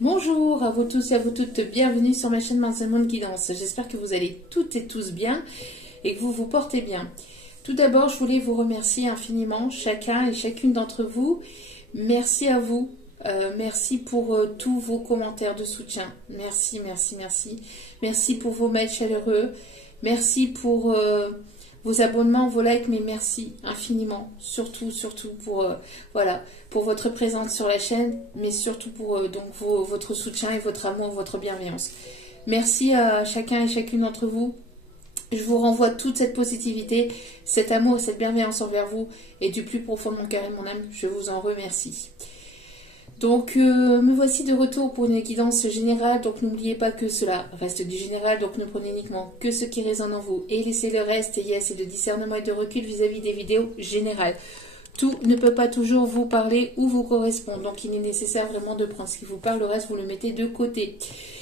Bonjour à vous tous et à vous toutes, bienvenue sur ma chaîne Monde Guidance. J'espère que vous allez toutes et tous bien et que vous vous portez bien. Tout d'abord, je voulais vous remercier infiniment, chacun et chacune d'entre vous. Merci à vous, merci pour tous vos commentaires de soutien. Merci, merci, merci. Merci pour vos mails chaleureux. Merci pour vos abonnements, vos likes, mais merci infiniment. Surtout pour, voilà, pour votre présence sur la chaîne, mais surtout pour votre soutien et votre amour, votre bienveillance. Merci à chacun et chacune d'entre vous. Je vous renvoie toute cette positivité, cet amour et cette bienveillance envers vous. Et du plus profond de mon cœur et mon âme, je vous en remercie. Donc, me voici de retour pour une guidance générale. Donc, n'oubliez pas que cela reste du général. Donc, ne prenez uniquement que ce qui résonne en vous. Et laissez le reste, yes, et de discernement et de recul vis-à-vis des vidéos générales. Tout ne peut pas toujours vous parler ou vous correspondre. Donc, il est nécessaire vraiment de prendre ce qui vous parle. Le reste, vous le mettez de côté.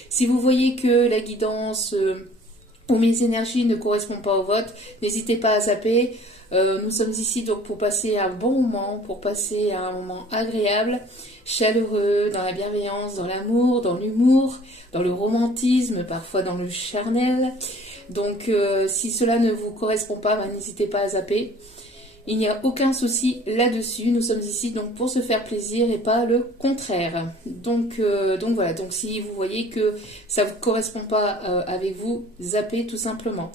Si vous voyez que la guidance ou mes énergies ne correspondent pas au vôtre, n'hésitez pas à zapper. Nous sommes ici donc pour passer un bon moment, pour passer un moment agréable, chaleureux, dans la bienveillance, dans l'amour, dans l'humour, dans le romantisme, parfois dans le charnel. Donc si cela ne vous correspond pas, n'hésitez pas à zapper. Il n'y a aucun souci là-dessus. Nous sommes ici donc pour se faire plaisir et pas le contraire. Donc voilà. Donc si vous voyez que ça ne correspond pas avec vous, zappez tout simplement.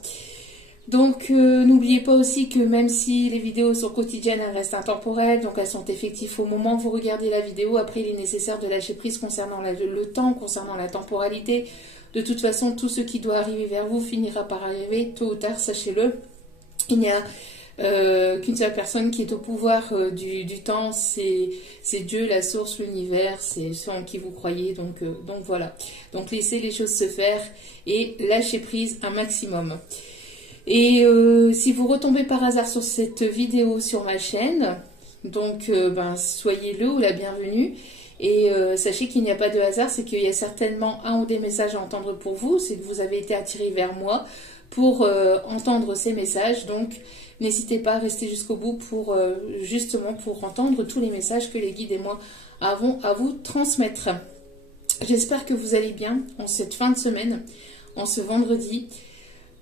Donc n'oubliez pas aussi que même si les vidéos sont quotidiennes, elles restent intemporelles. Donc elles sont effectives au moment où vous regardez la vidéo. Après, il est nécessaire de lâcher prise concernant le temps, concernant la temporalité. De toute façon, tout ce qui doit arriver vers vous finira par arriver tôt ou tard, sachez-le. Il n'y a qu'une seule personne qui est au pouvoir du temps, c'est Dieu, la source, l'univers, c'est ceux en qui vous croyez, donc voilà. Donc laissez les choses se faire et lâchez prise un maximum. Et si vous retombez par hasard sur cette vidéo sur ma chaîne, donc soyez le ou la bienvenue. Et sachez qu'il n'y a pas de hasard, c'est qu'il y a certainement un ou des messages à entendre pour vous, c'est que vous avez été attiré vers moi pour entendre ces messages. Donc n'hésitez pas à rester jusqu'au bout pour justement pour entendre tous les messages que les guides et moi avons à vous transmettre. J'espère que vous allez bien en cette fin de semaine, en ce vendredi,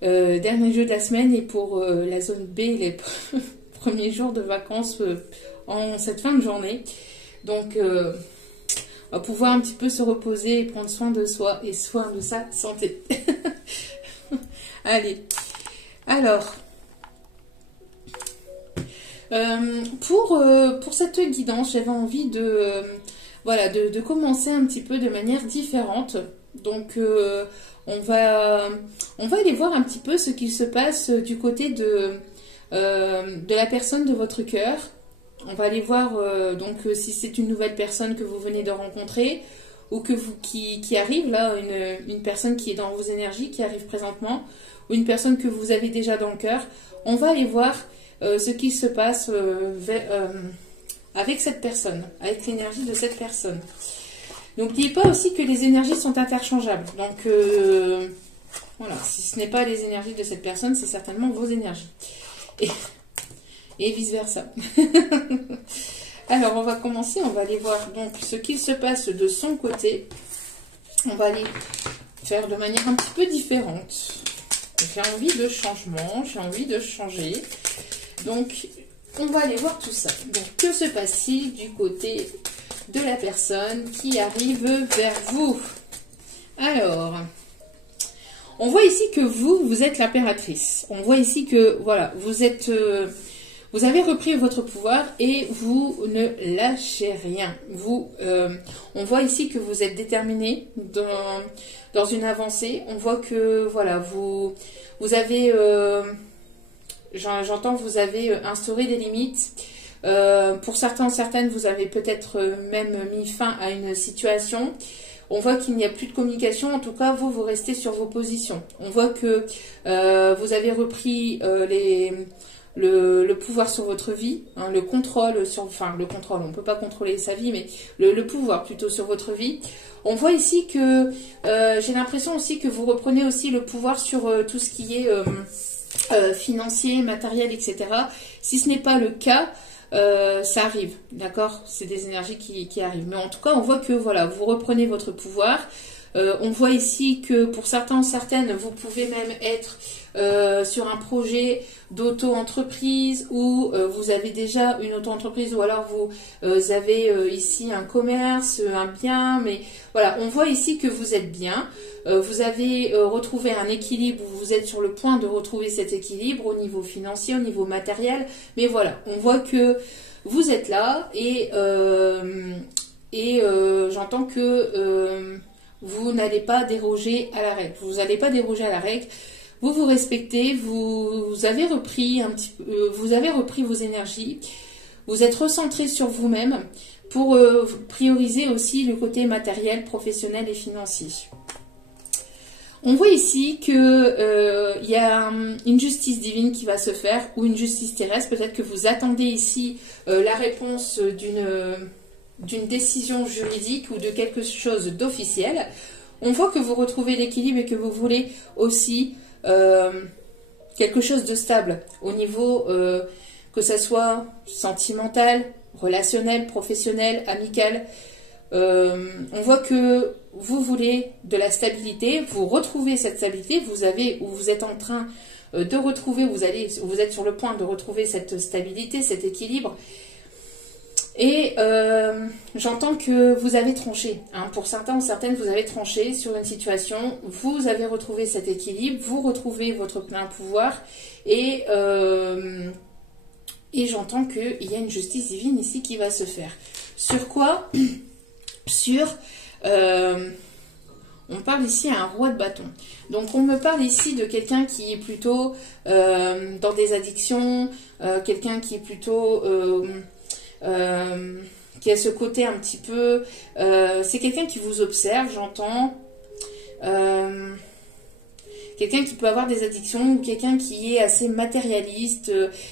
dernier jeu de la semaine, et pour la zone B, les premiers jours de vacances en cette fin de journée. Donc on va pouvoir un petit peu se reposer et prendre soin de soi et soin de sa santé. Allez, alors pour cette guidance, j'avais envie de commencer un petit peu de manière différente. Donc on va aller voir un petit peu ce qu'il se passe du côté de la personne de votre cœur. On va aller voir si c'est une nouvelle personne que vous venez de rencontrer ou que qui arrive là, une personne qui est dans vos énergies, qui arrive présentement, ou une personne que vous avez déjà dans le cœur. On va aller voir ce qui se passe avec cette personne, avec l'énergie de cette personne. N'oubliez pas aussi que les énergies sont interchangeables. Donc voilà, si ce n'est pas les énergies de cette personne, c'est certainement vos énergies. Et vice versa. Alors on va commencer, on va aller voir donc ce qu'il se passe de son côté. On va aller faire de manière un petit peu différente. J'ai envie de changement, j'ai envie de changer. Donc on va aller voir tout ça. Donc que se passe-t-il du côté de la personne qui arrive vers vous? Alors, on voit ici que vous êtes l'impératrice. On voit ici que, voilà, vous avez repris votre pouvoir et vous ne lâchez rien. On voit ici que vous êtes déterminé dans une avancée. On voit que, voilà, vous avez, j'entends, vous avez instauré des limites. Pour certaines, vous avez peut-être même mis fin à une situation. On voit qu'il n'y a plus de communication. En tout cas, vous restez sur vos positions. On voit que vous avez repris le pouvoir sur votre vie, hein, le contrôle, on ne peut pas contrôler sa vie, mais le pouvoir plutôt sur votre vie. On voit ici que j'ai l'impression aussi que vous reprenez aussi le pouvoir sur tout ce qui est financier, matériel, etc. Si ce n'est pas le cas, ça arrive, d'accord? C'est des énergies qui arrivent. Mais en tout cas, on voit que voilà, vous reprenez votre pouvoir. On voit ici que pour certains, certaines, vous pouvez même être sur un projet d'auto-entreprise ou vous avez déjà une auto-entreprise ou alors vous avez ici un commerce, un bien, mais voilà, on voit ici que vous êtes bien, vous avez retrouvé un équilibre, vous êtes sur le point de retrouver cet équilibre au niveau financier, au niveau matériel, mais voilà, on voit que vous êtes là et j'entends que vous n'allez pas déroger à la règle, vous n'allez pas déroger à la règle. Vous vous respectez, vous avez repris un petit peu, vous avez repris vos énergies, vous êtes recentré sur vous-même pour prioriser aussi le côté matériel, professionnel et financier. On voit ici que y a une justice divine qui va se faire ou une justice terrestre. Peut-être que vous attendez ici la réponse d'une décision juridique ou de quelque chose d'officiel. On voit que vous retrouvez l'équilibre et que vous voulez aussi quelque chose de stable au niveau que ça soit sentimental, relationnel, professionnel, amical. On voit que vous voulez de la stabilité, vous retrouvez cette stabilité, vous êtes en train de retrouver, vous êtes sur le point de retrouver cette stabilité, cet équilibre. Et j'entends que vous avez tranché. Hein. Pour certains ou certaines, vous avez tranché sur une situation. Vous avez retrouvé cet équilibre. Vous retrouvez votre plein pouvoir. Et j'entends qu'il y a une justice divine ici qui va se faire. Sur quoi? Sur... on parle ici à un roi de bâton. Donc on me parle ici de quelqu'un qui est plutôt dans des addictions. Quelqu'un qui est plutôt... qui a ce côté un petit peu... c'est quelqu'un qui vous observe, j'entends. Quelqu'un qui peut avoir des addictions, ou quelqu'un qui est assez matérialiste,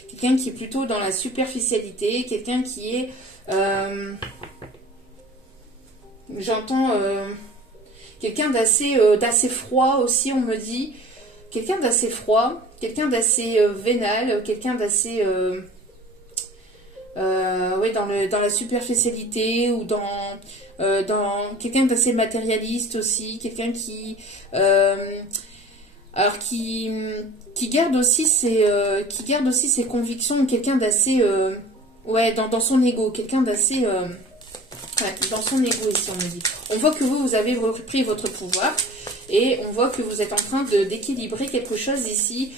quelqu'un qui est plutôt dans la superficialité, quelqu'un qui est... j'entends quelqu'un d'assez froid aussi, on me dit. Quelqu'un d'assez froid, quelqu'un d'assez vénal, quelqu'un d'assez... oui, dans la superficialité ou dans quelqu'un d'assez matérialiste aussi, quelqu'un qui alors qui garde aussi ses convictions, quelqu'un d'assez ouais, dans son ego, quelqu'un d'assez ouais, dans son ego ici, on me dit. On voit que vous avez repris votre pouvoir. Et on voit que vous êtes en train d'équilibrer quelque chose ici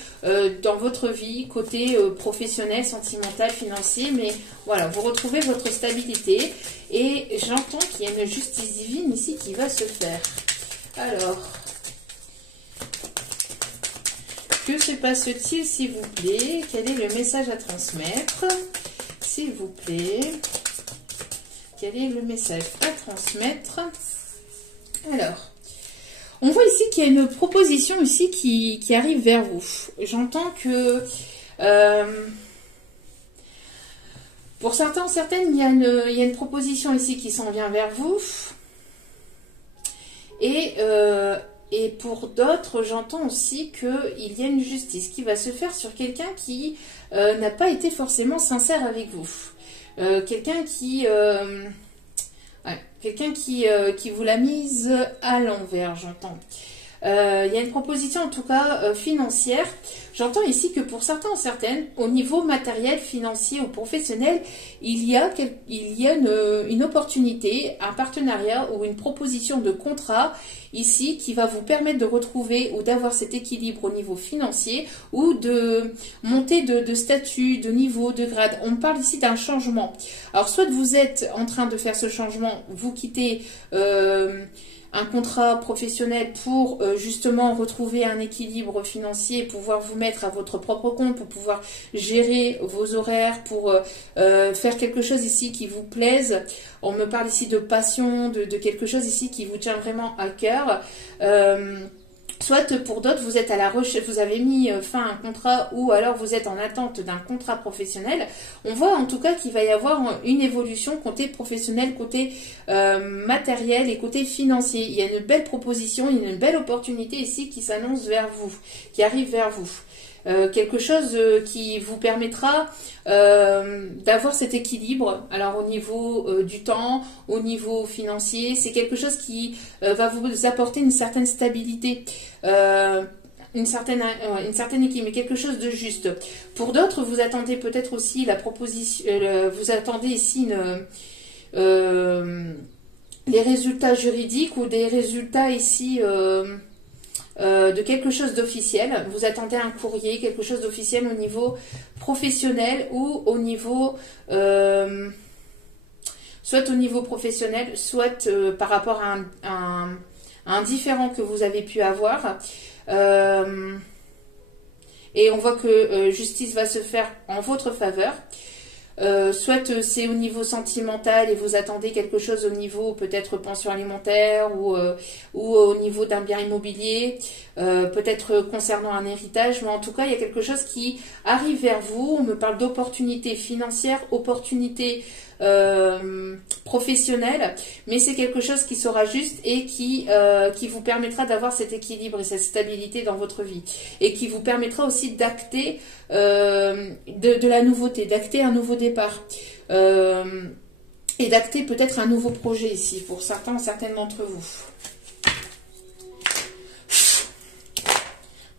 dans votre vie, côté professionnel, sentimental, financier. Mais voilà, vous retrouvez votre stabilité. Et j'entends qu'il y a une justice divine ici qui va se faire. Alors, que se passe-t-il, s'il vous plaît? Quel est le message à transmettre? S'il vous plaît. Quel est le message à transmettre? Alors... on voit ici qu'il y a une proposition ici qui arrive vers vous. J'entends que pour certains, certaines, il y a une proposition ici qui s'en vient vers vous. Et pour d'autres, j'entends aussi qu'il y a une justice qui va se faire sur quelqu'un qui n'a pas été forcément sincère avec vous. Quelqu'un qui... quelqu'un qui vous l'a mise à l'envers, j'entends. Il y a une proposition, en tout cas, financière. J'entends ici que pour certains ou certaines, au niveau matériel, financier ou professionnel, il y a une opportunité, un partenariat ou une proposition de contrat ici qui va vous permettre de retrouver ou d'avoir cet équilibre au niveau financier ou de monter de statut, de niveau, de grade. On parle ici d'un changement. Alors, soit vous êtes en train de faire ce changement, vous quittez... un contrat professionnel pour justement retrouver un équilibre financier, pouvoir vous mettre à votre propre compte, pour pouvoir gérer vos horaires, pour faire quelque chose ici qui vous plaise. On me parle ici de passion, de quelque chose ici qui vous tient vraiment à cœur. Soit pour d'autres, vous êtes à la recherche, vous avez mis fin à un contrat ou alors vous êtes en attente d'un contrat professionnel. On voit en tout cas qu'il va y avoir une évolution côté professionnel, côté matériel et côté financier. Il y a une belle proposition, il y a une belle opportunité ici qui s'annonce vers vous, qui arrive vers vous. quelque chose qui vous permettra d'avoir cet équilibre. Alors au niveau du temps, au niveau financier, c'est quelque chose qui va vous apporter une certaine stabilité. Une certaine équilibre, mais quelque chose de juste. Pour d'autres, vous attendez peut-être aussi la proposition, vous attendez ici les résultats juridiques ou des résultats ici de quelque chose d'officiel. Vous attendez un courrier, quelque chose d'officiel au niveau professionnel ou au niveau soit au niveau professionnel, soit par rapport à un différend que vous avez pu avoir. Et on voit que justice va se faire en votre faveur. Soit c'est au niveau sentimental et vous attendez quelque chose au niveau peut-être pension alimentaire ou au niveau d'un bien immobilier, peut-être concernant un héritage, mais en tout cas il y a quelque chose qui arrive vers vous. On me parle d'opportunités financières, opportunités professionnelle, mais c'est quelque chose qui sera juste et qui vous permettra d'avoir cet équilibre et cette stabilité dans votre vie et qui vous permettra aussi d'acter de la nouveauté, d'acter un nouveau départ et d'acter peut-être un nouveau projet ici pour certaines d'entre vous.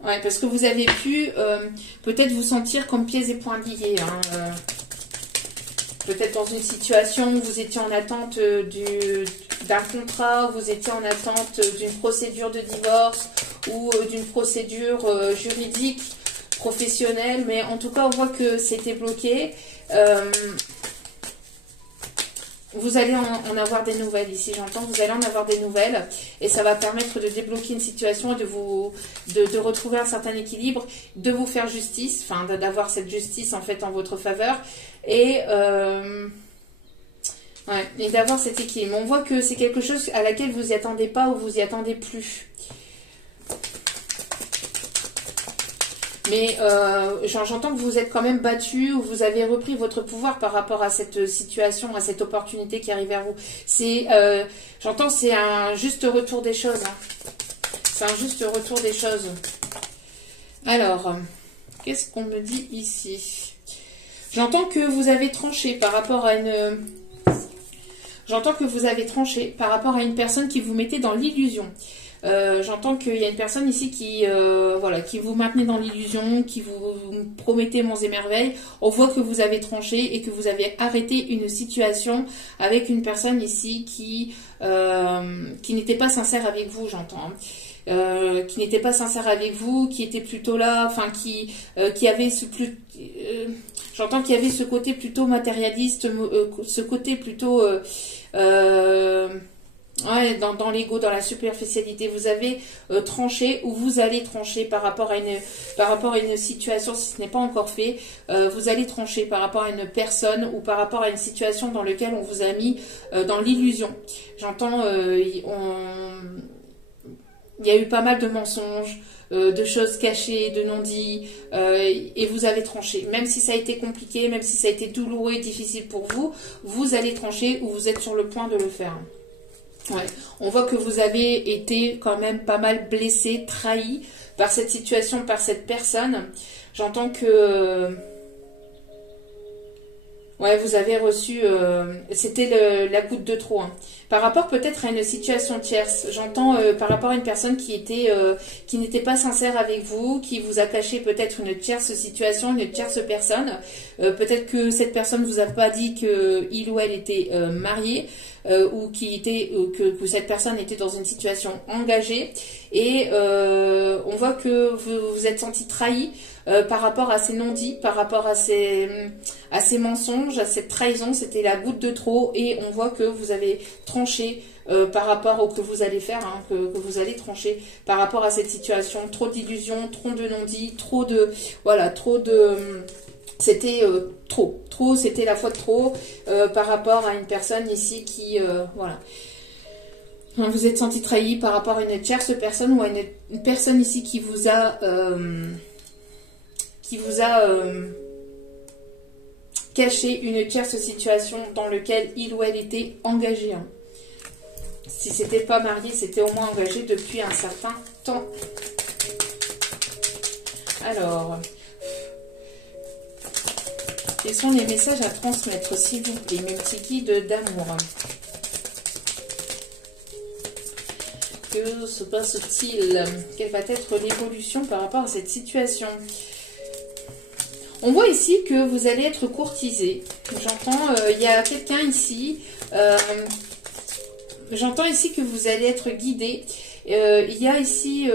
Ouais, parce que vous avez pu peut-être vous sentir comme pieds et poings liés, hein, peut-être dans une situation où vous étiez en attente d'un contrat, où vous étiez en attente d'une procédure de divorce ou d'une procédure juridique, professionnelle. Mais en tout cas, on voit que c'était bloqué. Vous allez en avoir des nouvelles ici, j'entends. Vous allez en avoir des nouvelles et ça va permettre de débloquer une situation et de retrouver un certain équilibre, de vous faire justice, enfin d'avoir cette justice en fait en votre faveur et d'avoir cet équilibre. On voit que c'est quelque chose à laquelle vous n'y attendez pas ou vous y attendez plus. Mais j'entends que vous êtes quand même battu ou vous avez repris votre pouvoir par rapport à cette situation, à cette opportunité qui arrive vers vous. J'entends, c'est un juste retour des choses. Hein. C'est un juste retour des choses. Alors, qu'est-ce qu'on me dit ici? J'entends que vous avez tranché par rapport à une... J'entends que vous avez tranché par rapport à une personne qui vous mettait dans l'illusion. J'entends qu'il y a une personne ici qui vous maintenait dans l'illusion, qui vous promettait monts et merveilles. On voit que vous avez tranché et que vous avez arrêté une situation avec une personne ici qui n'était pas sincère avec vous, j'entends. Qui n'était pas sincère avec vous, qui était plutôt là, enfin qui avait j'entends qu'il y avait ce côté plutôt matérialiste, ce côté plutôt dans l'ego, dans la superficialité. Vous avez tranché ou vous allez trancher par rapport à une situation, si ce n'est pas encore fait. Vous allez trancher par rapport à une personne ou par rapport à une situation dans laquelle on vous a mis dans l'illusion. J'entends, il y a eu pas mal de mensonges, de choses cachées, de non-dits, et vous avez tranché. Même si ça a été compliqué, même si ça a été douloureux et difficile pour vous, vous allez trancher ou vous êtes sur le point de le faire. Ouais. On voit que vous avez été quand même pas mal blessé, trahi par cette situation, par cette personne. J'entends que... ouais, vous avez reçu... c'était la goutte de trop. Hein. Par rapport peut-être à une situation tierce. J'entends par rapport à une personne qui n'était pas sincère avec vous, qui vous a caché peut-être une tierce situation, une tierce personne. Peut-être que cette personne vous a pas dit qu'il ou elle était marié. Ou que cette personne était dans une situation engagée et on voit que vous vous êtes senti trahi par rapport à ces non-dits, par rapport à ces mensonges, à cette trahison. C'était la goutte de trop et on voit que vous avez tranché par rapport au que vous allez faire, hein, que vous allez trancher par rapport à cette situation. Trop d'illusions, trop de non-dits, trop de... C'était trop, c'était la fois de trop par rapport à une personne ici qui, vous êtes senti trahi par rapport à une tierce personne ou à une personne ici qui vous a caché une tierce situation dans laquelle il ou elle était engagé. Hein. Si c'était pas marié, c'était au moins engagé depuis un certain temps. Alors, quels sont les messages à transmettre, s'il vous plaît, multi-guides d'amour? Que se passe-t-il? Quelle va être l'évolution par rapport à cette situation? On voit ici que vous allez être courtisé. J'entends, il y a quelqu'un ici. J'entends ici que vous allez être guidé. Il y a ici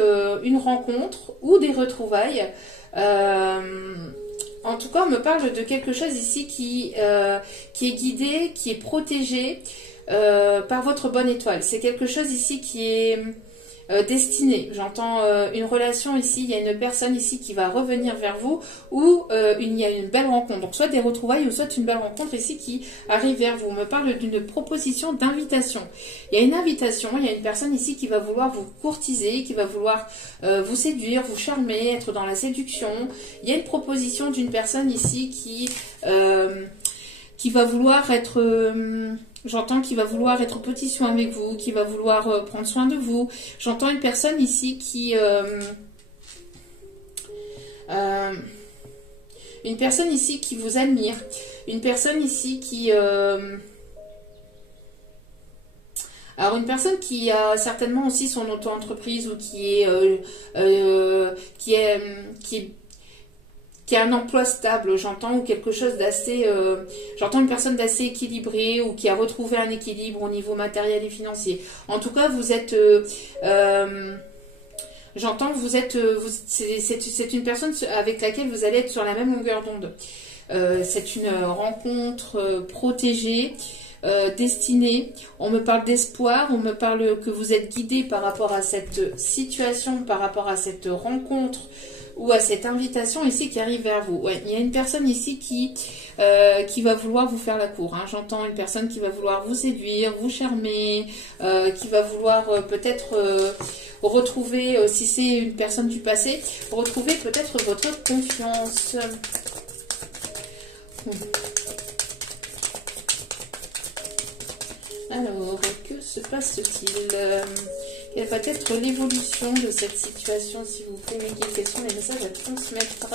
une rencontre ou des retrouvailles. En tout cas, on me parle de quelque chose ici qui est guidé, qui est protégé par votre bonne étoile. C'est quelque chose ici qui est destiné. J'entends une relation ici, il y a une personne ici qui va revenir vers vous ou il y a une belle rencontre. Donc soit des retrouvailles ou soit une belle rencontre ici qui arrive vers vous. On me parle d'une proposition d'invitation. Il y a une invitation, il y a une personne ici qui va vouloir vous courtiser, qui va vouloir vous séduire, vous charmer, être dans la séduction. Il y a une proposition d'une personne ici qui va vouloir être... J'entends qu'il va vouloir être au petit soin avec vous, qui va vouloir prendre soin de vous. J'entends une personne ici une personne ici qui vous admire. Une personne ici qui... Alors une personne qui a certainement aussi son auto-entreprise ou qui a un emploi stable, j'entends, ou quelque chose d'assez... j'entends une personne d'assez équilibrée ou qui a retrouvé un équilibre au niveau matériel et financier. En tout cas, vous êtes... j'entends, vous êtes... c'est une personne avec laquelle vous allez être sur la même longueur d'onde. C'est une rencontre protégée, destinée. On me parle d'espoir, on me parle que vous êtes guidé par rapport à cette situation, par rapport à cette rencontre, ou à cette invitation ici qui arrive vers vous. Ouais, il y a une personne ici qui va vouloir vous faire la cour. Hein. J'entends une personne qui va vouloir vous séduire, vous charmer, qui va vouloir peut-être retrouver, si c'est une personne du passé, retrouver peut-être votre confiance. Alors, que se passe-t-il? Quelle va être l'évolution de cette situation, s'il vous plaît, quels sont les messages à transmettre?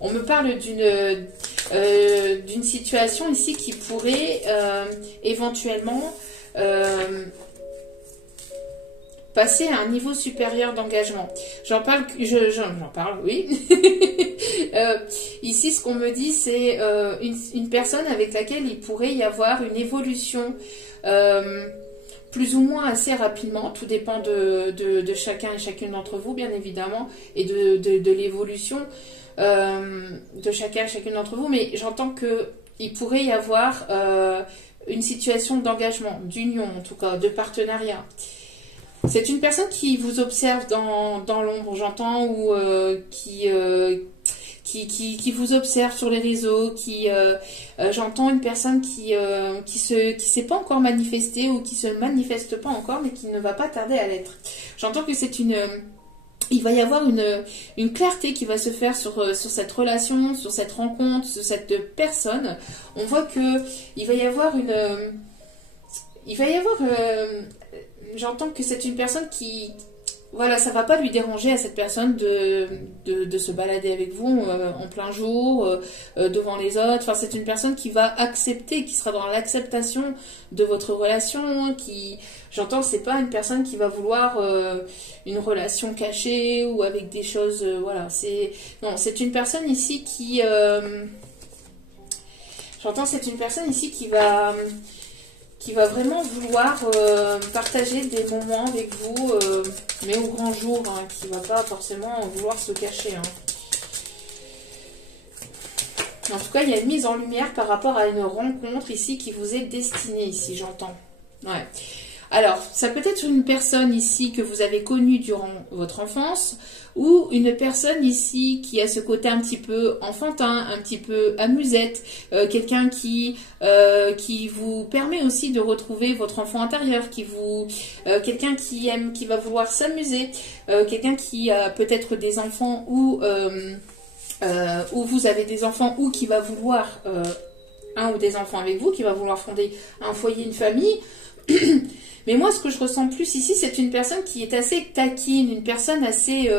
On me parle d'une situation ici qui pourrait éventuellement passer à un niveau supérieur d'engagement. J'en parle, oui. Ici, ce qu'on me dit, c'est une personne avec laquelle il pourrait y avoir une évolution plus ou moins assez rapidement. Tout dépend de chacun et chacune d'entre vous, bien évidemment, et de l'évolution de chacun et chacune d'entre vous. Mais j'entends qu'il pourrait y avoir une situation d'engagement, d'union en tout cas, de partenariat. C'est une personne qui vous observe dans l'ombre, j'entends, ou qui vous observe sur les réseaux, j'entends une personne qui s'est pas encore manifestée ou qui se manifeste pas encore, mais qui ne va pas tarder à l'être. J'entends que il va y avoir une clarté qui va se faire sur cette relation, sur cette rencontre, sur cette personne. On voit que il va y avoir j'entends que c'est une personne qui... Voilà, ça va pas lui déranger à cette personne de se balader avec vous en plein jour, devant les autres. Enfin, c'est une personne qui va accepter, qui sera dans l'acceptation de votre relation. J'entends, c'est pas une personne qui va vouloir une relation cachée ou avec des choses... voilà, non, c'est une personne ici qui... J'entends, c'est une personne ici qui va vraiment vouloir partager des moments avec vous, mais au grand jour, hein, qui ne va pas forcément vouloir se cacher. Hein. En tout cas, il y a une mise en lumière par rapport à une rencontre ici qui vous est destinée, ici, j'entends. Ouais. Alors, ça peut être une personne ici que vous avez connue durant votre enfance, ou une personne ici qui a ce côté un petit peu enfantin, un petit peu amusette, quelqu'un qui vous permet aussi de retrouver votre enfant intérieur, quelqu'un qui va vouloir s'amuser, quelqu'un qui a peut-être des enfants ou vous avez des enfants ou qui va vouloir un ou des enfants avec vous, qui va vouloir fonder un foyer, une famille. Mais moi, ce que je ressens plus ici, c'est une personne qui est assez taquine, une personne assez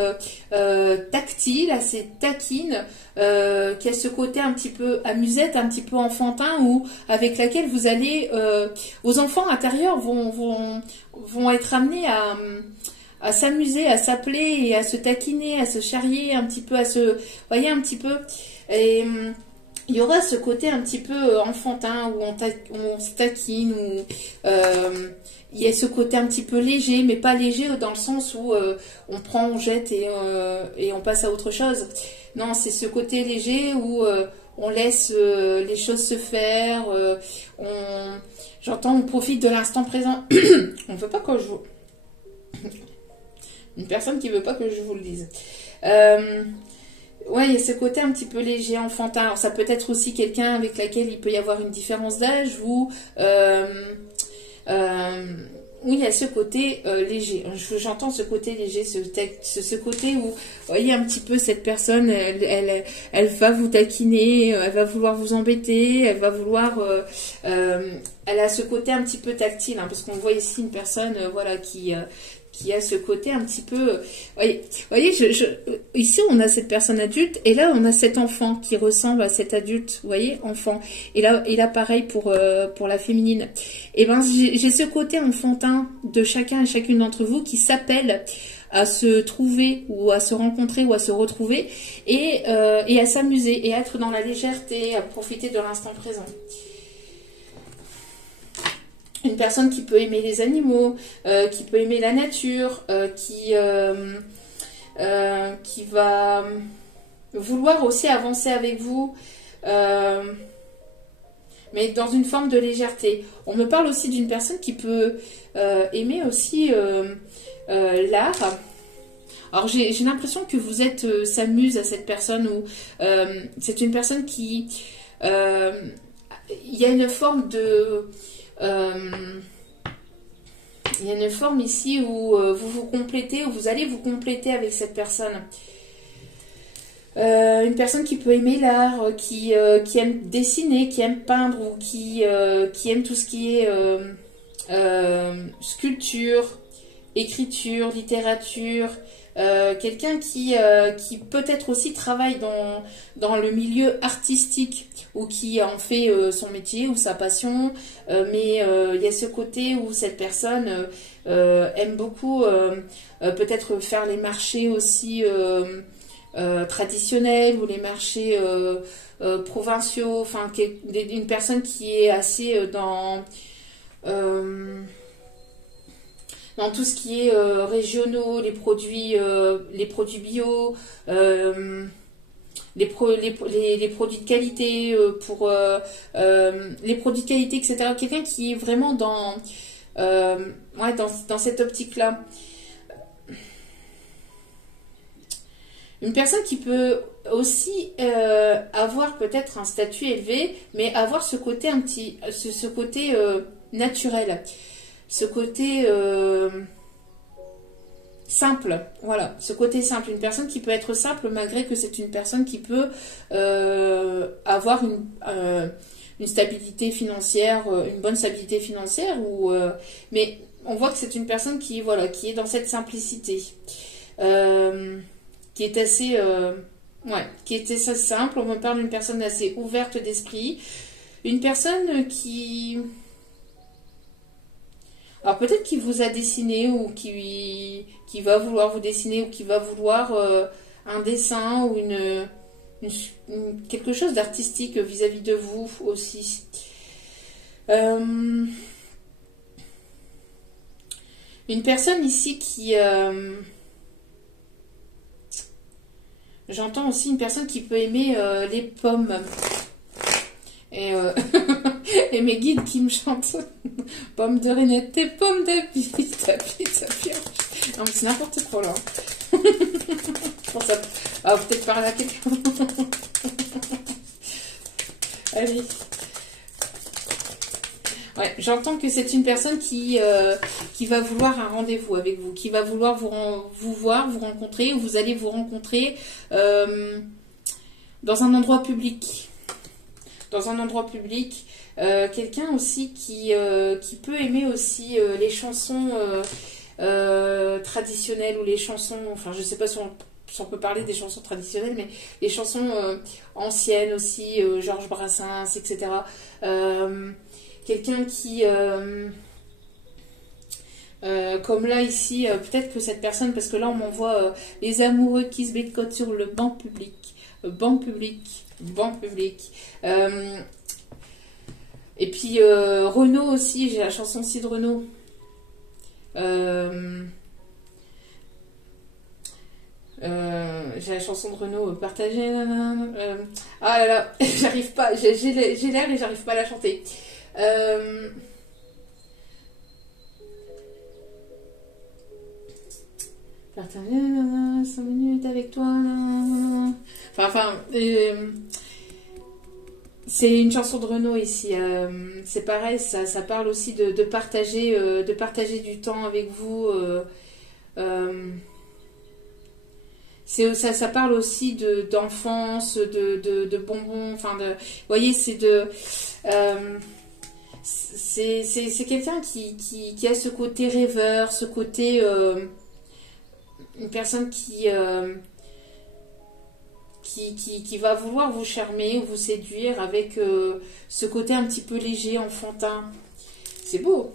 tactile, assez taquine, qui a ce côté un petit peu amusette, un petit peu enfantin, ou avec laquelle vous allez, vos enfants intérieurs vont être amenés à s'amuser, à s'appeler et à se taquiner, à se charrier un petit peu, voyez un petit peu. Et il y aura ce côté un petit peu enfantin où on se taquine, où il y a ce côté un petit peu léger, mais pas léger dans le sens où on prend, on jette et on passe à autre chose. Non, c'est ce côté léger où on laisse les choses se faire, on profite de l'instant présent. On ne veut pas que je vous... Une personne qui veut pas que je vous le dise. Ouais, il y a ce côté un petit peu léger, enfantin. Alors, ça peut être aussi quelqu'un avec laquelle il peut y avoir une différence d'âge ou oui, il y a ce côté léger. J'entends ce côté léger, ce côté où, vous voyez, un petit peu cette personne, elle va vous taquiner, elle va vouloir vous embêter, elle va vouloir... elle a ce côté un petit peu tactile, hein, parce qu'on voit ici une personne, voilà, qui a ce côté un petit peu... voyez, ici, on a cette personne adulte, et là, on a cet enfant qui ressemble à cet adulte, vous voyez, enfant. Et là pareil pour la féminine. Et ben, j'ai ce côté enfantin de chacun et chacune d'entre vous qui s'appelle à se trouver, ou à se rencontrer, ou à se retrouver, et à s'amuser, et à être dans la légèreté, à profiter de l'instant présent. Une personne qui peut aimer les animaux, qui peut aimer la nature, qui va vouloir aussi avancer avec vous, mais dans une forme de légèreté. On me parle aussi d'une personne qui peut aimer aussi l'art. Alors j'ai l'impression que vous êtes sa muse à cette personne, ou c'est une personne qui... il y a une forme de... il y a une forme ici où vous vous complétez, où vous allez vous compléter avec cette personne. Une personne qui peut aimer l'art, qui aime dessiner, qui aime peindre, ou qui aime tout ce qui est sculpture, écriture, littérature. Quelqu'un qui peut-être aussi travaille dans le milieu artistique, ou qui en fait son métier ou sa passion, mais il y a ce côté où cette personne aime beaucoup peut-être faire les marchés aussi traditionnels, ou les marchés provinciaux, enfin une personne qui est assez dans tout ce qui est régionaux, les produits bio, les produits de qualité, les produits de qualité, etc. Quelqu'un qui est vraiment dans cette optique-là. Une personne qui peut aussi avoir peut-être un statut élevé, mais avoir ce côté ce côté naturel. Ce côté simple, voilà, ce côté simple. Une personne qui peut être simple malgré que c'est une personne qui peut avoir une stabilité financière, une bonne stabilité financière, mais on voit que c'est une personne qui est dans cette simplicité, qui est assez simple. On me parle d'une personne assez ouverte d'esprit, une personne qui... Alors peut-être qu'il vous a dessiné, ou qui va vouloir vous dessiner, ou qui va vouloir un dessin, ou quelque chose d'artistique vis-à-vis de vous aussi. Une personne ici qui... J'entends aussi une personne qui peut aimer les pommes. Et, et mes guides qui me chantent pommes de Renette, tes pommes d'api, tapis. Non mais c'est n'importe quoi là. Je pense peut-être parler à quelqu'un. Allez. Ouais, j'entends que c'est une personne qui va vouloir un rendez-vous avec vous, qui va vouloir vous voir, vous rencontrer, ou vous allez vous rencontrer dans un endroit public. dans un endroit public. Quelqu'un aussi qui peut aimer aussi les chansons traditionnelles ou les chansons, enfin je sais pas si on peut parler des chansons traditionnelles, mais les chansons anciennes aussi, Georges Brassens, etc. Quelqu'un qui... comme là ici, peut-être que cette personne, parce que là on m'envoie les amoureux qui se bécotent sur le banc public, banc public, banc public. Et puis Renaud aussi, j'ai la chanson aussi de Renaud. J'ai la chanson de Renaud, partagée. Ah là là, j'arrive pas, j'ai l'air et j'arrive pas à la chanter. Partager 5 minutes avec toi. C'est une chanson de Renaud ici. C'est pareil, ça parle aussi de partager du temps avec vous. Ça parle aussi d'enfance, de bonbons. Vous voyez, c'est quelqu'un qui a ce côté rêveur, ce côté une personne qui va vouloir vous charmer, vous séduire avec ce côté un petit peu léger, enfantin. C'est beau.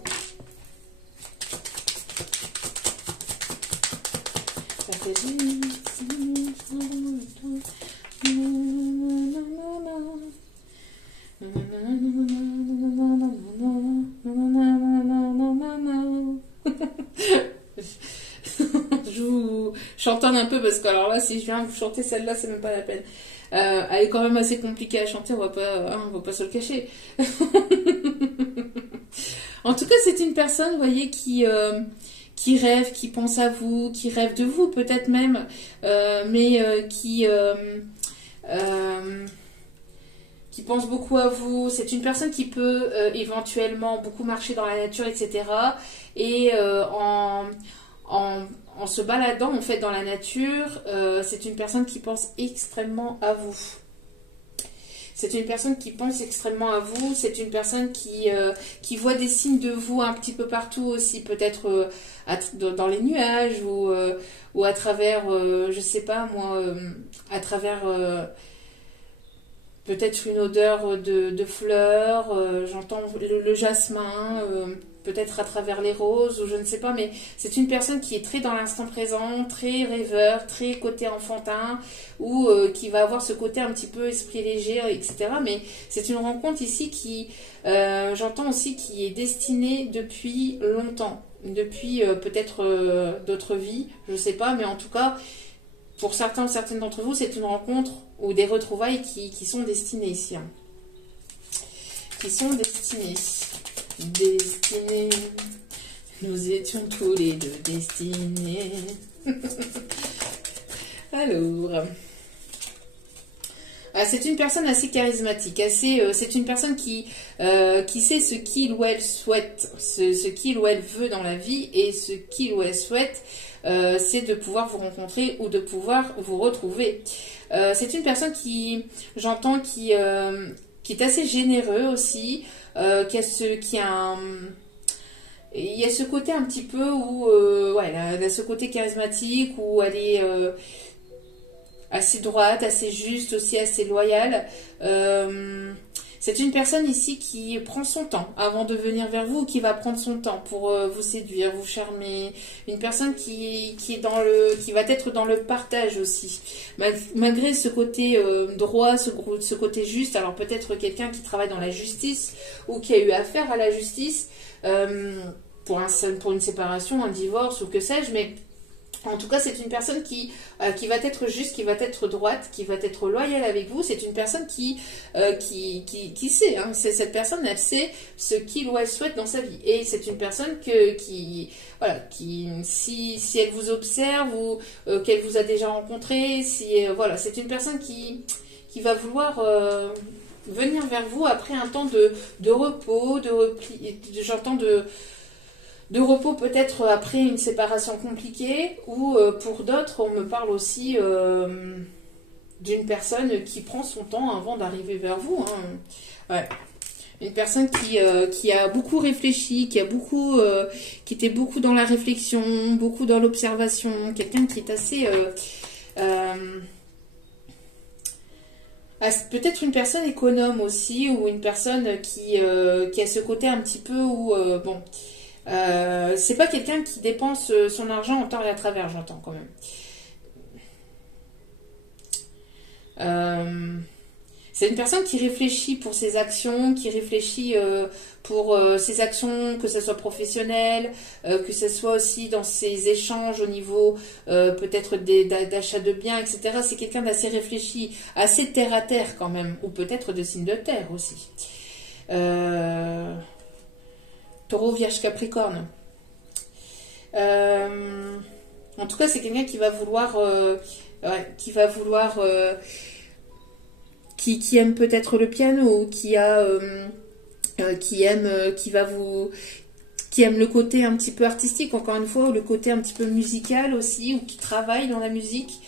Je chantonne un peu parce que alors là, si je viens vous chanter celle-là, c'est même pas la peine. Elle est quand même assez compliquée à chanter, on va pas se le cacher. En tout cas, c'est une personne, vous voyez, qui rêve, qui pense à vous, qui rêve de vous peut-être même, mais qui pense beaucoup à vous. C'est une personne qui peut éventuellement beaucoup marcher dans la nature, etc. Et en se baladant en fait dans la nature, c'est une personne qui pense extrêmement à vous. C'est une personne qui pense extrêmement à vous. C'est une personne qui voit des signes de vous un petit peu partout aussi, peut-être dans les nuages ou à travers, je sais pas moi, à travers peut-être une odeur de fleurs. J'entends le jasmin. Peut-être à travers les roses, ou je ne sais pas, mais c'est une personne qui est très dans l'instant présent, très rêveur, très côté enfantin, ou qui va avoir ce côté un petit peu esprit léger, etc. Mais c'est une rencontre ici qui, j'entends aussi, qui est destinée depuis longtemps, depuis peut-être d'autres vies, je ne sais pas, mais en tout cas, pour certains ou certaines d'entre vous, c'est une rencontre ou des retrouvailles qui sont destinées ici. Hein. Qui sont destinées. Destinés, nous étions tous les deux destinés. Alors, c'est une personne assez charismatique, c'est une personne qui sait ce qu'il ou elle souhaite, ce qu'il ou elle veut dans la vie, et ce qu'il ou elle souhaite, c'est de pouvoir vous rencontrer ou de pouvoir vous retrouver. C'est une personne j'entends, qui est assez généreux aussi. Il y a ce côté un petit peu où elle a ce côté charismatique où elle est assez droite, assez juste, aussi assez loyale. C'est une personne ici qui prend son temps avant de venir vers vous, ou qui va prendre son temps pour vous séduire, vous charmer. Une personne qui va être dans le partage aussi. Malgré ce côté droit, ce côté juste, alors peut-être quelqu'un qui travaille dans la justice ou qui a eu affaire à la justice pour une séparation, un divorce ou que sais-je, mais en tout cas, c'est une personne qui va être juste, qui va être droite, qui va être loyale avec vous. C'est une personne qui sait. Hein. Cette personne, elle sait ce qu'il ou elle souhaite dans sa vie. Et c'est une personne si elle vous observe ou qu'elle vous a déjà rencontré, c'est une personne qui va vouloir venir vers vous après un temps de repos, de repli. J'entends de repos peut-être après une séparation compliquée, ou pour d'autres on me parle aussi d'une personne qui prend son temps avant d'arriver vers vous. Hein. Ouais. Une personne qui a beaucoup réfléchi, qui était beaucoup dans la réflexion, beaucoup dans l'observation, quelqu'un qui est assez... peut-être une personne économe aussi, ou une personne qui a ce côté un petit peu où... bon, c'est pas quelqu'un qui dépense son argent en temps et à travers, j'entends quand même. C'est une personne qui réfléchit pour ses actions, qui réfléchit pour ses actions, que ce soit professionnel, que ce soit aussi dans ses échanges au niveau peut-être d'achat de biens, etc. C'est quelqu'un d'assez réfléchi, assez terre à terre quand même, ou peut-être de signe de terre aussi. Taureau, Vierge, Capricorne. En tout cas, c'est quelqu'un qui va vouloir... qui aime peut-être le piano, qui aime le côté un petit peu artistique, encore une fois, ou le côté un petit peu musical aussi, ou qui travaille dans la musique.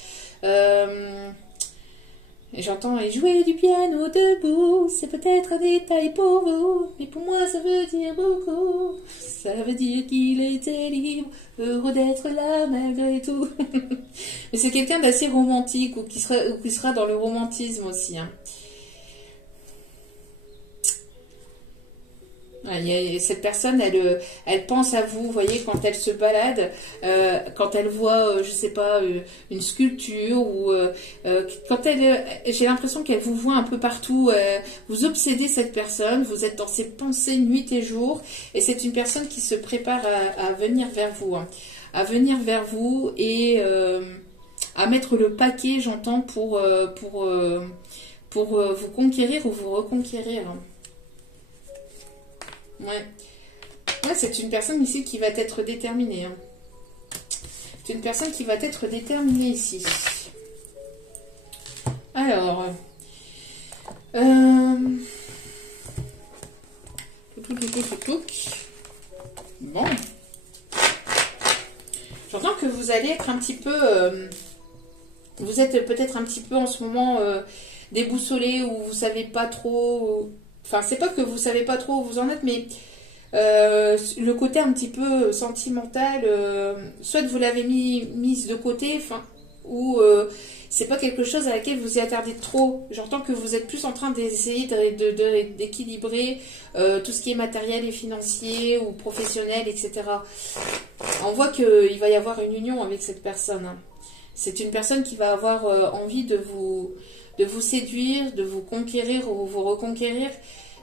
Et j'entends jouer du piano debout, c'est peut-être un détail pour vous, mais pour moi ça veut dire beaucoup. Ça veut dire qu'il était libre, heureux d'être là malgré tout. Mais c'est quelqu'un d'assez romantique, ou qui sera dans le romantisme aussi. Hein. Cette personne, elle pense à vous, vous voyez, quand elle se balade, quand elle voit, je sais pas, une sculpture, ou j'ai l'impression qu'elle vous voit un peu partout, vous obsédez cette personne, vous êtes dans ses pensées nuit et jour, et c'est une personne qui se prépare à venir vers vous, hein, à venir vers vous et à mettre le paquet, j'entends, pour vous conquérir ou vous reconquérir. Hein. Ouais, c'est une personne ici qui va être déterminée. Hein. C'est une personne qui va être déterminée ici. Alors, bon, j'entends que vous allez être un petit peu, vous êtes peut-être un petit peu en ce moment déboussolé, ou vous savez pas trop. Enfin, c'est pas que vous savez pas trop où vous en êtes, mais le côté un petit peu sentimental, soit vous l'avez mise de côté, ou c'est pas quelque chose à laquelle vous y attardez trop. J'entends que vous êtes plus en train d'essayer d'équilibrer tout ce qui est matériel et financier ou professionnel, etc. On voit qu'il va y avoir une union avec cette personne. Hein. C'est une personne qui va avoir envie de vous séduire, de vous conquérir ou vous reconquérir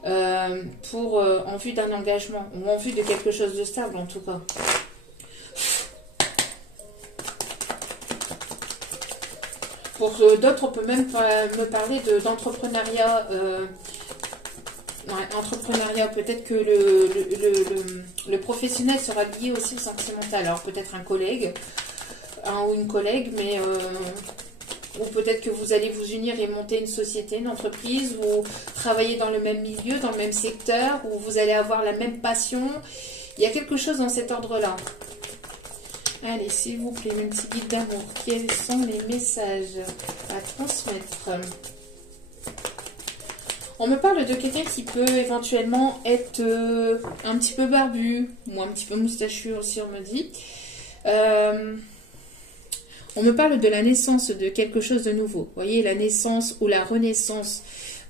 en vue d'un engagement, ou en vue de quelque chose de stable en tout cas. Pour d'autres, on peut même me parler d'entrepreneuriat. Entrepreneuriat, peut-être que le professionnel sera lié aussi au sentimental. Alors peut-être un collègue, ou une collègue, mais... ou peut-être que vous allez vous unir et monter une société, une entreprise, ou travailler dans le même milieu, dans le même secteur, où vous allez avoir la même passion. Il y a quelque chose dans cet ordre-là. Allez, s'il vous plaît, mes petits guides d'amour, quels sont les messages à transmettre? On me parle de quelqu'un qui peut éventuellement être un petit peu barbu, ou un petit peu moustachu aussi, on me dit. On me parle de la naissance de quelque chose de nouveau. Vous voyez, la naissance ou la renaissance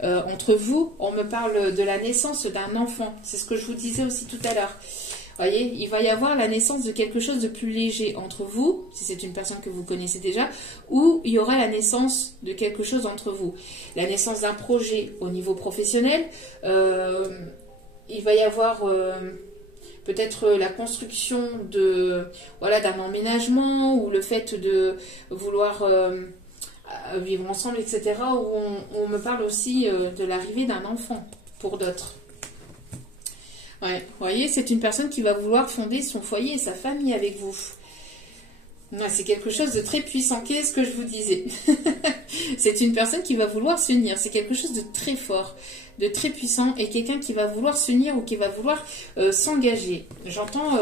entre vous. On me parle de la naissance d'un enfant. C'est ce que je vous disais aussi tout à l'heure. Vous voyez, il va y avoir la naissance de quelque chose de plus léger entre vous, si c'est une personne que vous connaissez déjà, ou il y aura la naissance de quelque chose entre vous. La naissance d'un projet au niveau professionnel. Il va y avoir... peut-être la construction d'un emménagement, ou le fait de vouloir vivre ensemble, etc. Où on me parle aussi de l'arrivée d'un enfant pour d'autres. Ouais, vous voyez, c'est une personne qui va vouloir fonder son foyer et sa famille avec vous. Ouais, c'est quelque chose de très puissant. Qu'est-ce que je vous disais? C'est une personne qui va vouloir s'unir. C'est quelque chose de très fort, de très puissant, et quelqu'un qui va vouloir s'unir ou qui va vouloir s'engager. J'entends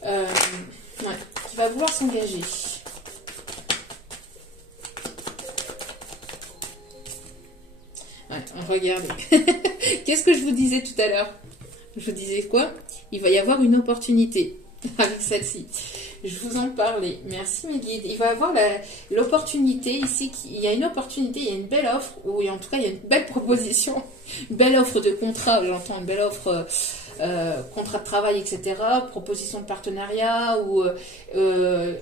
qui va vouloir s'engager. Ouais, regardez. Qu'est-ce que je vous disais tout à l'heure? Je vous disais quoi? Il va y avoir une opportunité avec celle-ci. Je vous en parlais. Merci mes guides. Il va y avoir l'opportunité ici. Il y a une opportunité, il y a une belle offre, ou en tout cas il y a une belle proposition, une belle offre de contrat, j'entends une belle offre, contrat de travail, etc. Proposition de partenariat ou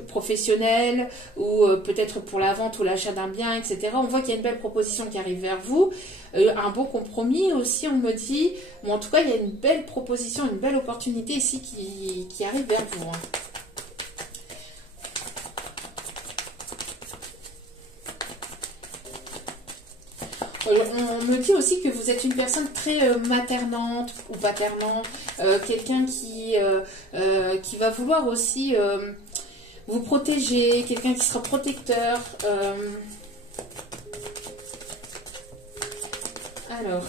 professionnel, ou peut-être pour la vente ou l'achat d'un bien, etc. On voit qu'il y a une belle proposition qui arrive vers vous. Un bon compromis aussi, on me dit. Bon, en tout cas, il y a une belle proposition, une belle opportunité ici qui arrive vers vous. Hein. On me dit aussi que vous êtes une personne très maternante ou paternante, quelqu'un qui va vouloir aussi vous protéger, quelqu'un qui sera protecteur. Alors,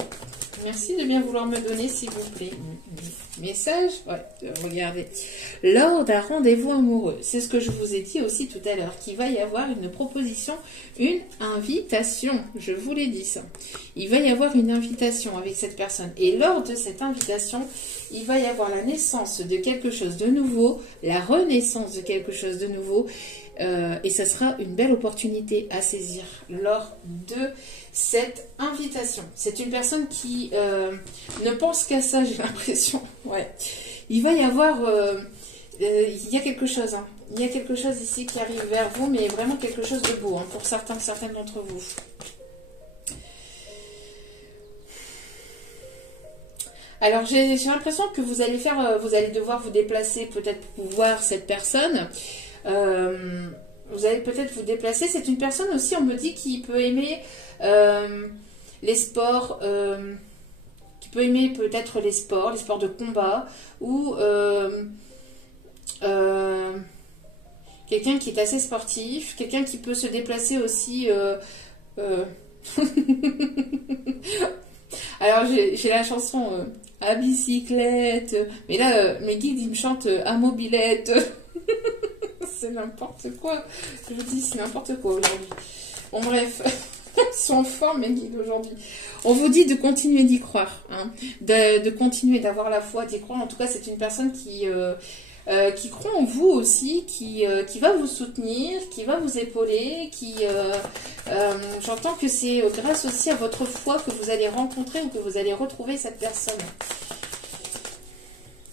merci de bien vouloir me donner, s'il vous plaît. Message, ouais, regardez. Lors d'un rendez-vous amoureux, c'est ce que je vous ai dit aussi tout à l'heure, qu'il va y avoir une proposition, une invitation. Je vous l'ai dit ça. Il va y avoir une invitation avec cette personne. Et lors de cette invitation, il va y avoir la naissance de quelque chose de nouveau, la renaissance de quelque chose de nouveau. Et ça sera une belle opportunité à saisir lors de cette invitation. C'est une personne qui ne pense qu'à ça, j'ai l'impression. Ouais. Il va y avoir... il y a quelque chose. Hein. Il y a quelque chose ici qui arrive vers vous, mais vraiment quelque chose de beau hein, pour certaines d'entre vous. Alors, j'ai l'impression que vous allez devoir vous déplacer peut-être pour voir cette personne. Vous allez peut-être vous déplacer. C'est une personne aussi, on me dit, qui peut aimer les sports, qui peut aimer peut-être les sports de combat, ou quelqu'un qui est assez sportif, quelqu'un qui peut se déplacer aussi. Alors, j'ai la chanson à bicyclette, mais là, mes guides, ils me chantent à mobilette. C'est n'importe quoi. Je vous dis, c'est n'importe quoi aujourd'hui. Bon, bref, ils sont en forme, mes guides, aujourd'hui. On vous dit de continuer d'y croire, hein, de continuer d'avoir la foi, d'y croire. En tout cas, c'est une personne qui croit en vous aussi, qui va vous soutenir, qui va vous épauler, j'entends que c'est grâce aussi à votre foi que vous allez rencontrer ou que vous allez retrouver cette personne.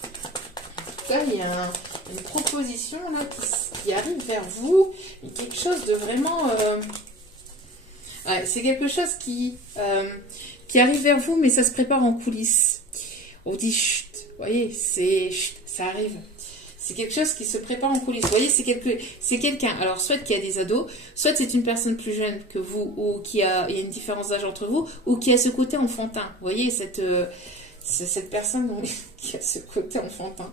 En tout cas, il y a une proposition là qui arrive vers vous, et quelque chose de vraiment... ouais, c'est quelque chose qui arrive vers vous, mais ça se prépare en coulisses. On dit chut, vous voyez, ça arrive. C'est quelque chose qui se prépare en coulisses. Vous voyez, c'est quelqu'un, alors soit qui a des ados, soit c'est une personne plus jeune que vous, ou il y a une différence d'âge entre vous, ou qui a ce côté enfantin. Vous voyez, cette personne qui a ce côté enfantin.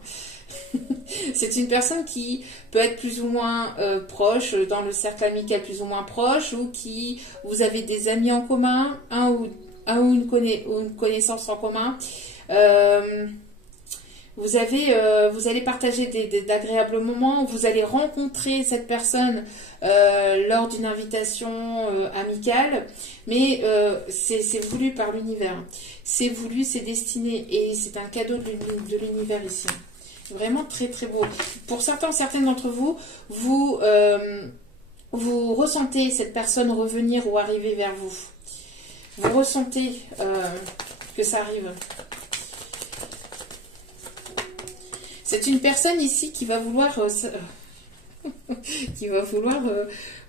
C'est une personne qui peut être plus ou moins proche, dans le cercle amical plus ou moins proche, ou qui, vous avez des amis en commun, ou une connaissance en commun. Vous allez partager d'agréables moments, vous allez rencontrer cette personne lors d'une invitation amicale, mais c'est voulu par l'univers. C'est voulu, c'est destiné, et c'est un cadeau de l'univers ici. Vraiment très très beau. Pour certaines d'entre vous, vous ressentez cette personne revenir ou arriver vers vous. Vous ressentez que ça arrive. C'est une personne ici qui va vouloir,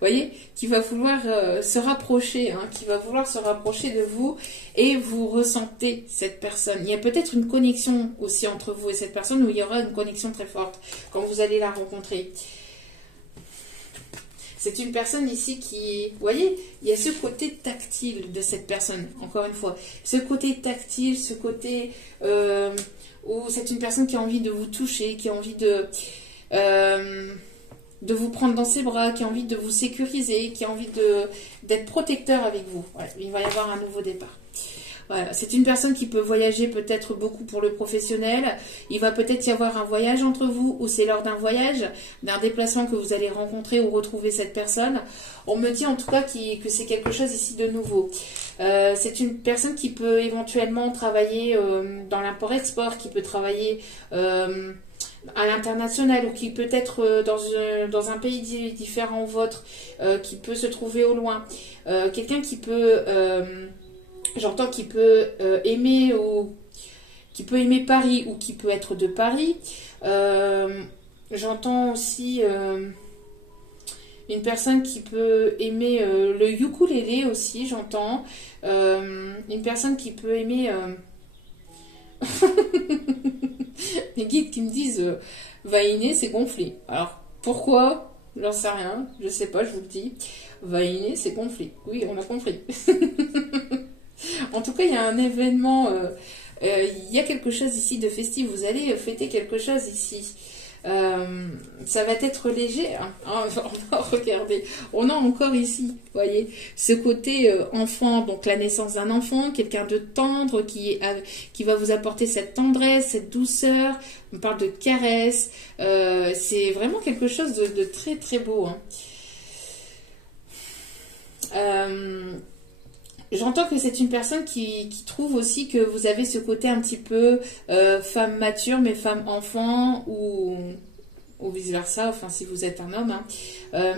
voyez, qui va vouloir se rapprocher, hein, qui va vouloir se rapprocher de vous, et vous ressentez cette personne. Il y a peut-être une connexion aussi entre vous et cette personne, où il y aura une connexion très forte quand vous allez la rencontrer. C'est une personne ici qui, vous voyez, il y a ce côté tactile de cette personne, encore une fois. Ce côté tactile, ce côté où c'est une personne qui a envie de vous toucher, qui a envie de vous prendre dans ses bras, qui a envie de vous sécuriser, qui a envie d'être protecteur avec vous. Ouais, il va y avoir un nouveau départ. Voilà, c'est une personne qui peut voyager peut-être beaucoup pour le professionnel. Il va peut-être y avoir un voyage entre vous, ou c'est lors d'un voyage, d'un déplacement que vous allez rencontrer ou retrouver cette personne. On me dit en tout cas que c'est quelque chose ici de nouveau. C'est une personne qui peut éventuellement travailler dans l'import-export, qui peut travailler à l'international, ou qui peut être dans un pays différent au vôtre, qui peut se trouver au loin. Quelqu'un qui peut... J'entends qu'il peut aimer Paris, ou qui peut être de Paris. J'entends aussi une personne qui peut aimer le ukulélé aussi, j'entends. Une personne qui peut aimer... Les guides qui me disent vainer, c'est gonflé. Alors, pourquoi? J'en sais rien, je sais pas, je vous le dis. Vainer, c'est gonflé. Oui, on a compris. En tout cas, il y a un événement, il y a quelque chose ici de festif. Vous allez fêter quelque chose ici. Ça va être léger. Hein. On va regarder. On a encore ici, vous voyez, ce côté enfant, donc la naissance d'un enfant, quelqu'un de tendre qui va vous apporter cette tendresse, cette douceur. On parle de caresse. C'est vraiment quelque chose de très très beau. Hein. J'entends que c'est une personne qui trouve aussi que vous avez ce côté un petit peu femme mature, mais femme enfant, ou vice versa, enfin si vous êtes un homme. Hein.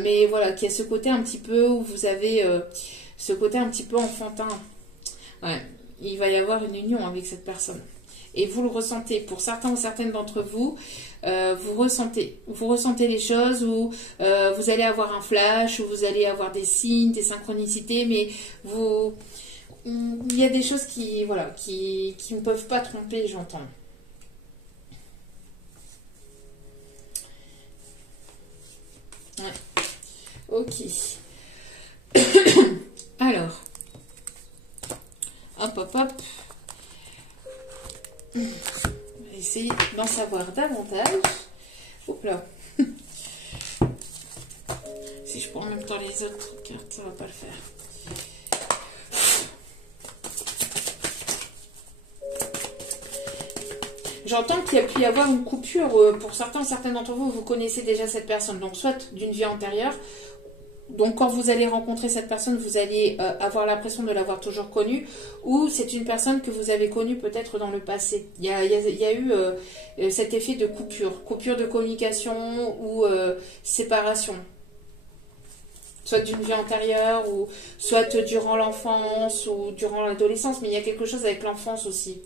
Mais voilà, qui a ce côté un petit peu où vous avez ce côté un petit peu enfantin. Ouais, il va y avoir une union avec cette personne. Et vous le ressentez. Pour certains ou certaines d'entre vous, vous ressentez les choses, où vous allez avoir un flash, où vous allez avoir des signes, des synchronicités, mais il y a des choses qui ne peuvent pas tromper, j'entends. Ouais. Ok. Alors, hop. On va essayer d'en savoir davantage. Oups là. Si je prends en même temps les autres cartes, ça va pas le faire. J'entends qu'il y a pu y avoir une coupure pour certaines d'entre vous. Vous connaissez déjà cette personne, donc soit d'une vie antérieure. Donc quand vous allez rencontrer cette personne, vous allez avoir l'impression de l'avoir toujours connue, ou c'est une personne que vous avez connue peut-être dans le passé. Il y a eu cet effet de coupure de communication, ou séparation. Soit d'une vie antérieure, ou soit durant l'enfance, ou durant l'adolescence, mais il y a quelque chose avec l'enfance aussi.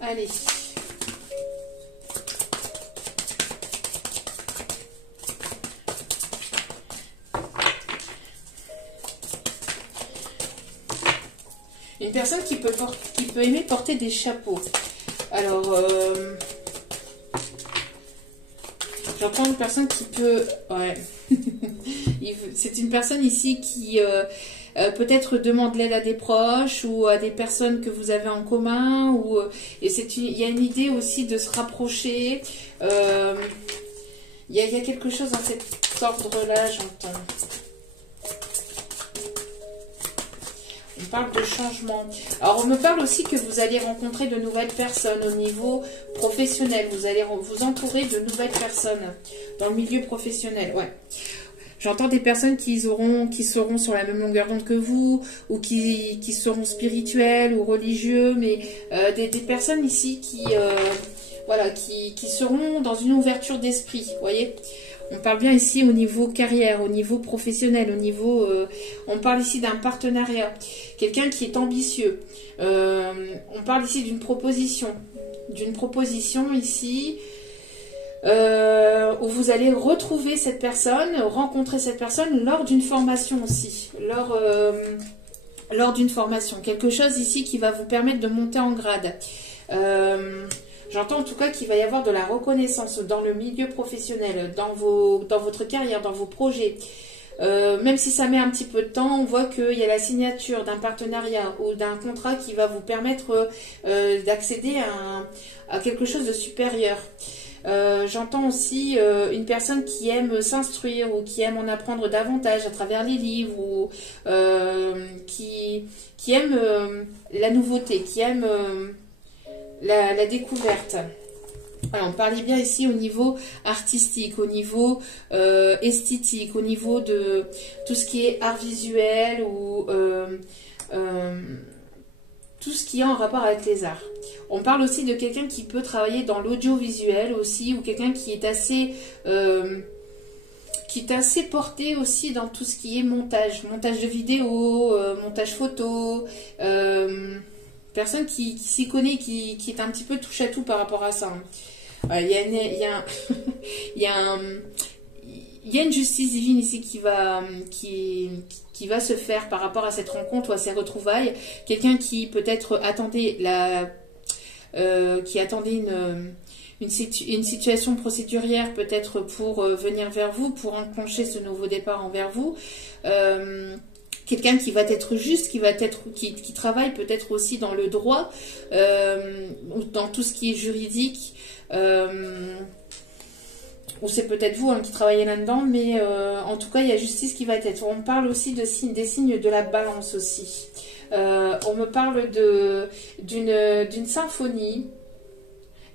Allez. Une personne qui peut aimer porter des chapeaux. Alors, j'entends une personne qui peut... Ouais. C'est une personne ici qui peut-être demande l'aide à des proches, ou à des personnes que vous avez en commun. Et il y a une idée aussi de se rapprocher. Il y a quelque chose dans cet ordre-là, j'entends. On parle de changement. Alors, on me parle aussi que vous allez rencontrer de nouvelles personnes au niveau professionnel. Vous allez vous entourer de nouvelles personnes dans le milieu professionnel. Ouais. J'entends des personnes qui seront sur la même longueur d'onde que vous, ou qui seront spirituelles ou religieux, mais des personnes ici qui seront dans une ouverture d'esprit, vous voyez. On parle bien ici au niveau carrière, au niveau professionnel, au niveau... on parle ici d'un partenariat. Quelqu'un qui est ambitieux. On parle ici d'une proposition. D'une proposition ici... où vous allez retrouver cette personne, rencontrer cette personne lors d'une formation aussi. Lors d'une formation. Quelque chose ici qui va vous permettre de monter en grade. J'entends en tout cas qu'il va y avoir de la reconnaissance dans le milieu professionnel, dans votre carrière, dans vos projets. Même si ça met un petit peu de temps, on voit qu'il y a la signature d'un partenariat ou d'un contrat qui va vous permettre d'accéder à quelque chose de supérieur. J'entends aussi une personne qui aime s'instruire ou qui aime en apprendre davantage à travers les livres ou qui aime la nouveauté, qui aime la découverte. Alors, on parlait bien ici au niveau artistique, au niveau esthétique, au niveau de tout ce qui est art visuel ou tout ce qui est en rapport avec les arts. On parle aussi de quelqu'un qui peut travailler dans l'audiovisuel aussi, ou quelqu'un qui est assez porté aussi dans tout ce qui est montage de vidéos, montage photo, personne qui s'y connaît, qui est un petit peu touche à tout par rapport à ça. Il y a une justice divine ici qui va se faire par rapport à cette rencontre ou à ces retrouvailles. Quelqu'un qui peut-être attendait une situation procédurière peut-être pour venir vers vous, pour enclencher ce nouveau départ envers vous. Quelqu'un qui va être juste, qui travaille peut-être aussi dans le droit, ou dans tout ce qui est juridique, ou c'est peut-être vous qui travaillez là-dedans, mais en tout cas, il y a justice qui va être. On parle aussi des signes de la balance aussi. On me parle d'une symphonie.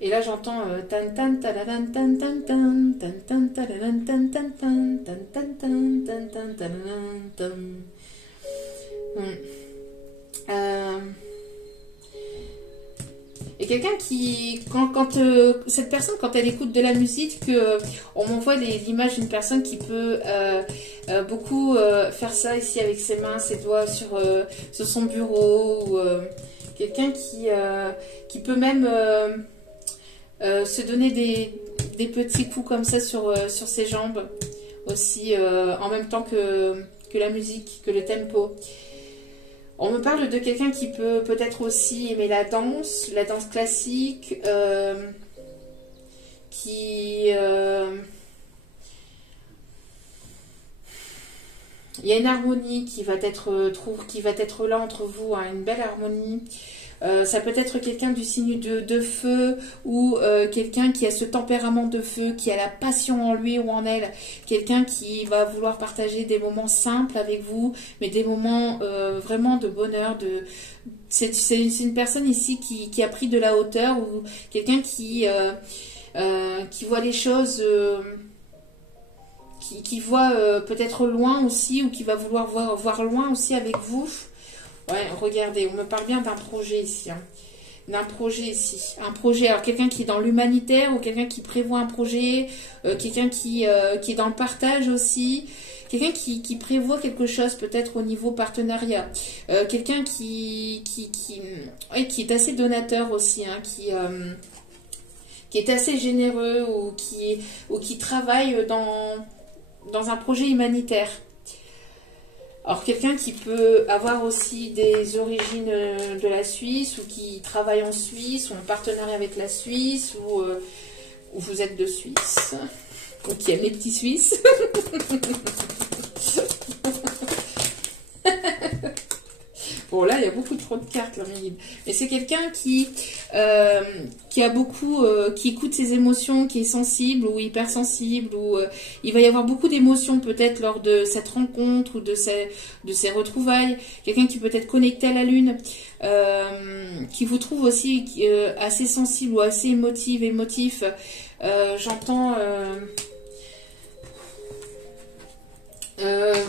Et là, j'entends tan tan tan tan tan tan tan tan tan tan tan tan tan tan tan tan tan tan. Et quelqu'un qui, cette personne, quand elle écoute de la musique, on m'envoie l'image d'une personne qui peut beaucoup faire ça ici avec ses mains, ses doigts sur son bureau, ou quelqu'un qui peut même se donner des petits coups comme ça sur ses jambes aussi, en même temps que la musique, que le tempo. On me parle de quelqu'un qui peut peut-être aussi aimer la danse classique, il y a une harmonie qui va être là entre vous, hein, une belle harmonie. Ça peut être quelqu'un du signe de feu ou quelqu'un qui a ce tempérament de feu, qui a la passion en lui ou en elle, quelqu'un qui va vouloir partager des moments simples avec vous, mais des moments vraiment de bonheur. C'est une personne ici qui a pris de la hauteur, ou quelqu'un qui voit les choses, qui voit peut-être loin aussi, ou qui va vouloir voir loin aussi avec vous. Ouais, regardez, on me parle bien d'un projet ici. Hein. D'un projet ici. Un projet, alors quelqu'un qui est dans l'humanitaire, ou quelqu'un qui prévoit un projet, quelqu'un qui est dans le partage aussi, quelqu'un qui prévoit quelque chose peut-être au niveau partenariat, quelqu'un qui est assez donateur aussi, hein, qui est assez généreux, ou qui travaille dans un projet humanitaire. Alors quelqu'un qui peut avoir aussi des origines de la Suisse, ou qui travaille en Suisse, ou en partenariat avec la Suisse, ou vous êtes de Suisse, ou qui aime les petits Suisses. Bon, là, il y a beaucoup trop de cartes, là, mais c'est quelqu'un qui a beaucoup, qui écoute ses émotions, qui est sensible ou hypersensible, ou il va y avoir beaucoup d'émotions peut-être lors de cette rencontre ou de ces retrouvailles. Quelqu'un qui peut être connecté à la Lune, qui vous trouve aussi assez sensible ou assez émotif. J'entends...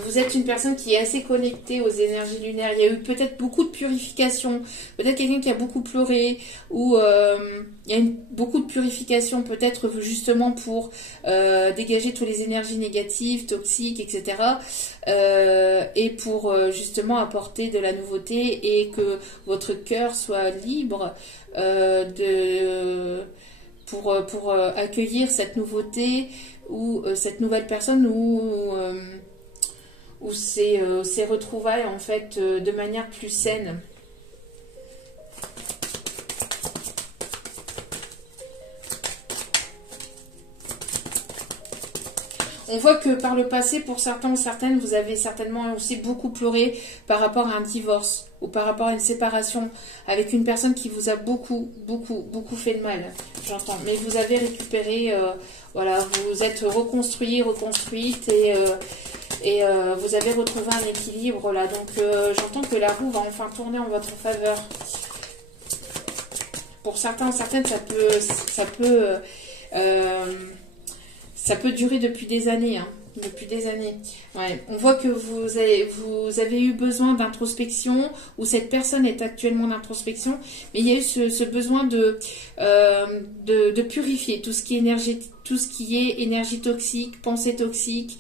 vous êtes une personne qui est assez connectée aux énergies lunaires. Il y a eu peut-être beaucoup de purification. Peut-être quelqu'un qui a beaucoup pleuré. Ou il y a beaucoup de purification peut-être justement pour dégager toutes les énergies négatives, toxiques, etc. Et pour justement apporter de la nouveauté et que votre cœur soit libre pour accueillir cette nouveauté ou cette nouvelle personne ou ces retrouvailles en fait de manière plus saine. On voit que par le passé, pour certains ou certaines, vous avez certainement aussi beaucoup pleuré par rapport à un divorce ou par rapport à une séparation avec une personne qui vous a beaucoup fait de mal. j'entends. Mais vous avez récupéré, voilà, vous êtes reconstruit, reconstruite et vous avez retrouvé un équilibre là. Donc j'entends que la roue va enfin tourner en votre faveur. Pour certains ou certaines, ça peut durer depuis des années, hein. Depuis des années. Ouais. On voit que vous avez eu besoin d'introspection, ou cette personne est actuellement d'introspection, mais il y a eu ce besoin de purifier tout ce qui est énergie toxique, pensée toxique,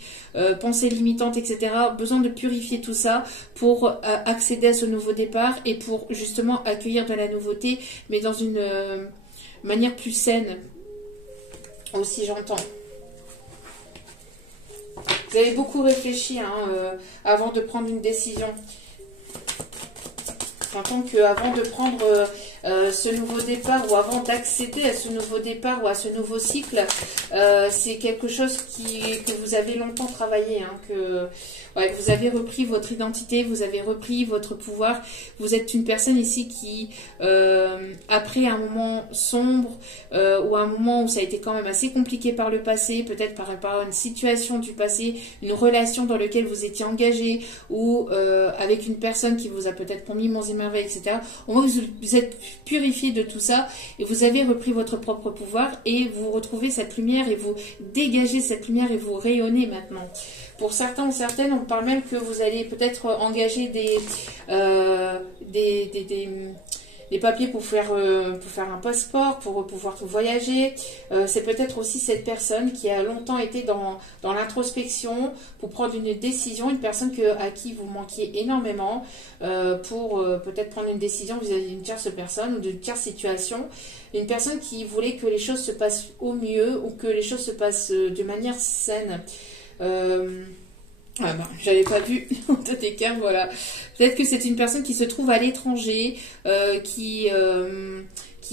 pensée limitante, etc. Besoin de purifier tout ça pour accéder à ce nouveau départ et pour justement accueillir de la nouveauté, mais dans une manière plus saine. Aussi, j'entends. Vous avez beaucoup réfléchi hein, avant de prendre une décision. J'entends qu'avant de prendre ce nouveau départ ou avant d'accéder à ce nouveau départ ou à ce nouveau cycle, c'est quelque chose que vous avez longtemps travaillé, hein, que vous avez repris votre identité, vous avez repris votre pouvoir. Vous êtes une personne ici qui, après un moment sombre ou un moment où ça a été quand même assez compliqué par le passé, peut-être par une situation du passé, une relation dans laquelle vous étiez engagé ou avec une personne qui vous a peut-être promis monts et merveilles, etc. Au moins vous êtes purifié de tout ça et vous avez repris votre propre pouvoir et vous retrouvez cette lumière et vous dégagez cette lumière et vous rayonnez maintenant. Pour certains ou certaines, on parle même que vous allez peut-être engager des papiers pour faire un passeport, pour pouvoir voyager. C'est peut-être aussi cette personne qui a longtemps été dans l'introspection pour prendre une décision, une personne à qui vous manquiez énormément pour peut-être prendre une décision vis-à-vis d'une tierce personne ou d'une tierce situation. Une personne qui voulait que les choses se passent au mieux ou que les choses se passent de manière saine. Ah ben, j'avais pas vu en tête des cas, voilà. Peut-être que c'est une personne qui se trouve à l'étranger, qui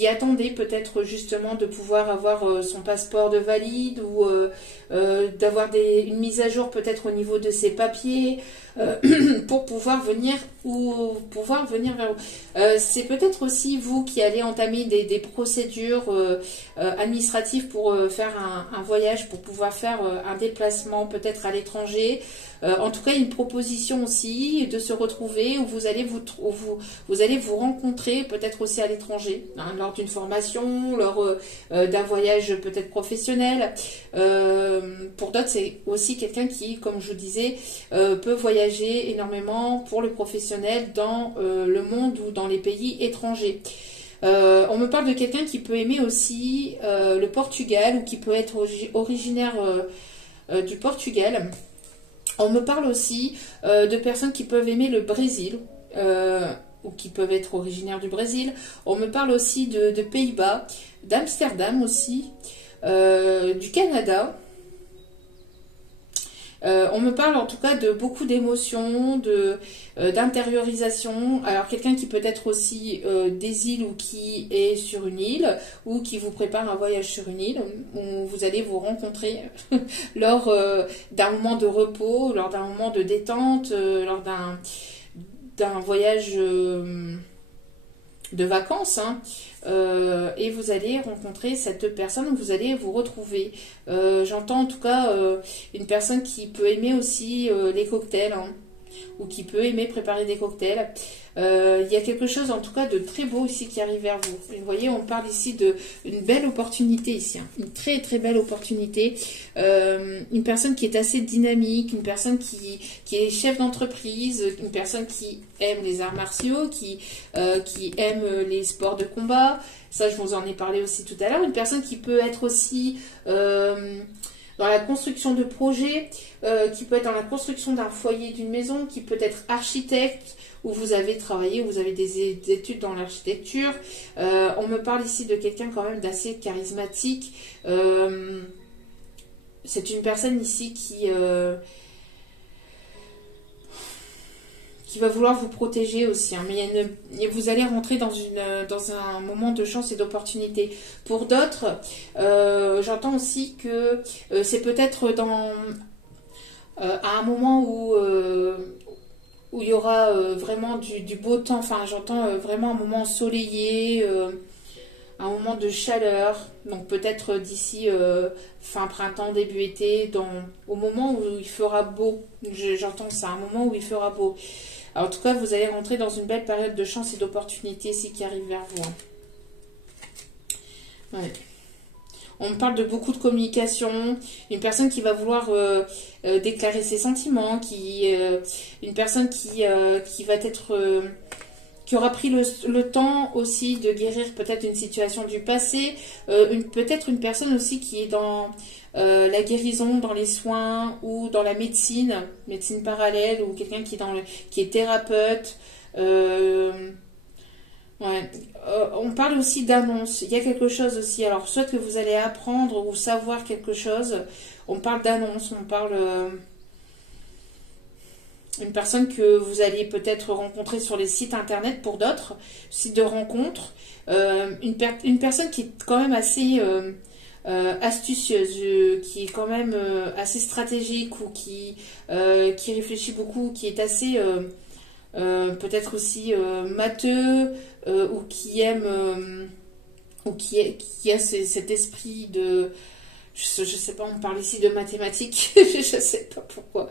attendait peut-être justement de pouvoir avoir son passeport de valide ou d'avoir une mise à jour peut-être au niveau de ses papiers pour pouvoir venir vers vous. C'est peut-être aussi vous qui allez entamer des procédures administratives pour faire un voyage, pour pouvoir faire un déplacement peut-être à l'étranger. En tout cas, une proposition aussi de se retrouver où vous allez vous rencontrer peut-être aussi à l'étranger, hein, lors d'une formation, lors d'un voyage peut-être professionnel. Pour d'autres, c'est aussi quelqu'un qui, comme je vous disais, peut voyager énormément pour le professionnel dans le monde ou dans les pays étrangers. On me parle de quelqu'un qui peut aimer aussi le Portugal ou qui peut être originaire du Portugal. On me parle aussi de personnes qui peuvent aimer le Brésil ou qui peuvent être originaires du Brésil. On me parle aussi de Pays-Bas, d'Amsterdam aussi, du Canada. On me parle en tout cas de beaucoup d'émotions, d'intériorisation. Alors quelqu'un qui peut être aussi des îles ou qui est sur une île ou qui vous prépare un voyage sur une île où vous allez vous rencontrer lors d'un moment de repos, lors d'un moment de détente, lors d'un voyage de vacances, hein. Et vous allez rencontrer cette personne, vous allez vous retrouver. J'entends en tout cas une personne qui peut aimer aussi les cocktails, hein, ou qui peut aimer préparer des cocktails. Il y a quelque chose en tout cas de très beau ici qui arrive vers vous. Vous voyez, on parle ici d'une belle opportunité ici, hein. Une très très belle opportunité. Une personne qui est assez dynamique, une personne qui est chef d'entreprise, une personne qui aime les arts martiaux, qui aime les sports de combat. Ça, je vous en ai parlé aussi tout à l'heure. Une personne qui peut être aussi dans la construction de projets, qui peut être dans la construction d'un foyer, d'une maison, qui peut être architecte, où vous avez travaillé, où vous avez des études dans l'architecture. On me parle ici de quelqu'un quand même d'assez charismatique. C'est une personne ici qui va vouloir vous protéger aussi, hein. Mais vous allez rentrer dans un moment de chance et d'opportunité. Pour d'autres, j'entends aussi que c'est peut-être à un moment où il y aura vraiment du beau temps. Enfin, j'entends vraiment un moment ensoleillé, un moment de chaleur, donc peut-être d'ici fin printemps, début été, au moment où il fera beau. J'entends ça, un moment où il fera beau. Alors, en tout cas, vous allez rentrer dans une belle période de chance et d'opportunité ici qui arrive vers vous. Ouais. On me parle de beaucoup de communication, une personne qui va vouloir déclarer ses sentiments, une personne qui va être... qui aura pris le temps aussi de guérir peut-être une situation du passé, peut-être une personne aussi qui est dans la guérison, dans les soins ou dans la médecine parallèle, ou quelqu'un qui est thérapeute. Ouais. On parle aussi d'annonce. Il y a quelque chose aussi. Alors, soit que vous allez apprendre ou savoir quelque chose, on parle d'annonce, on parle... une personne que vous allez peut-être rencontrer sur les sites internet pour d'autres, sites de rencontres. Une personne qui est quand même assez astucieuse, qui est quand même assez stratégique ou qui réfléchit beaucoup, qui est assez peut-être aussi matheux ou qui aime ou qui a cet esprit de... Je sais pas, on parle ici de mathématiques, je sais pas pourquoi.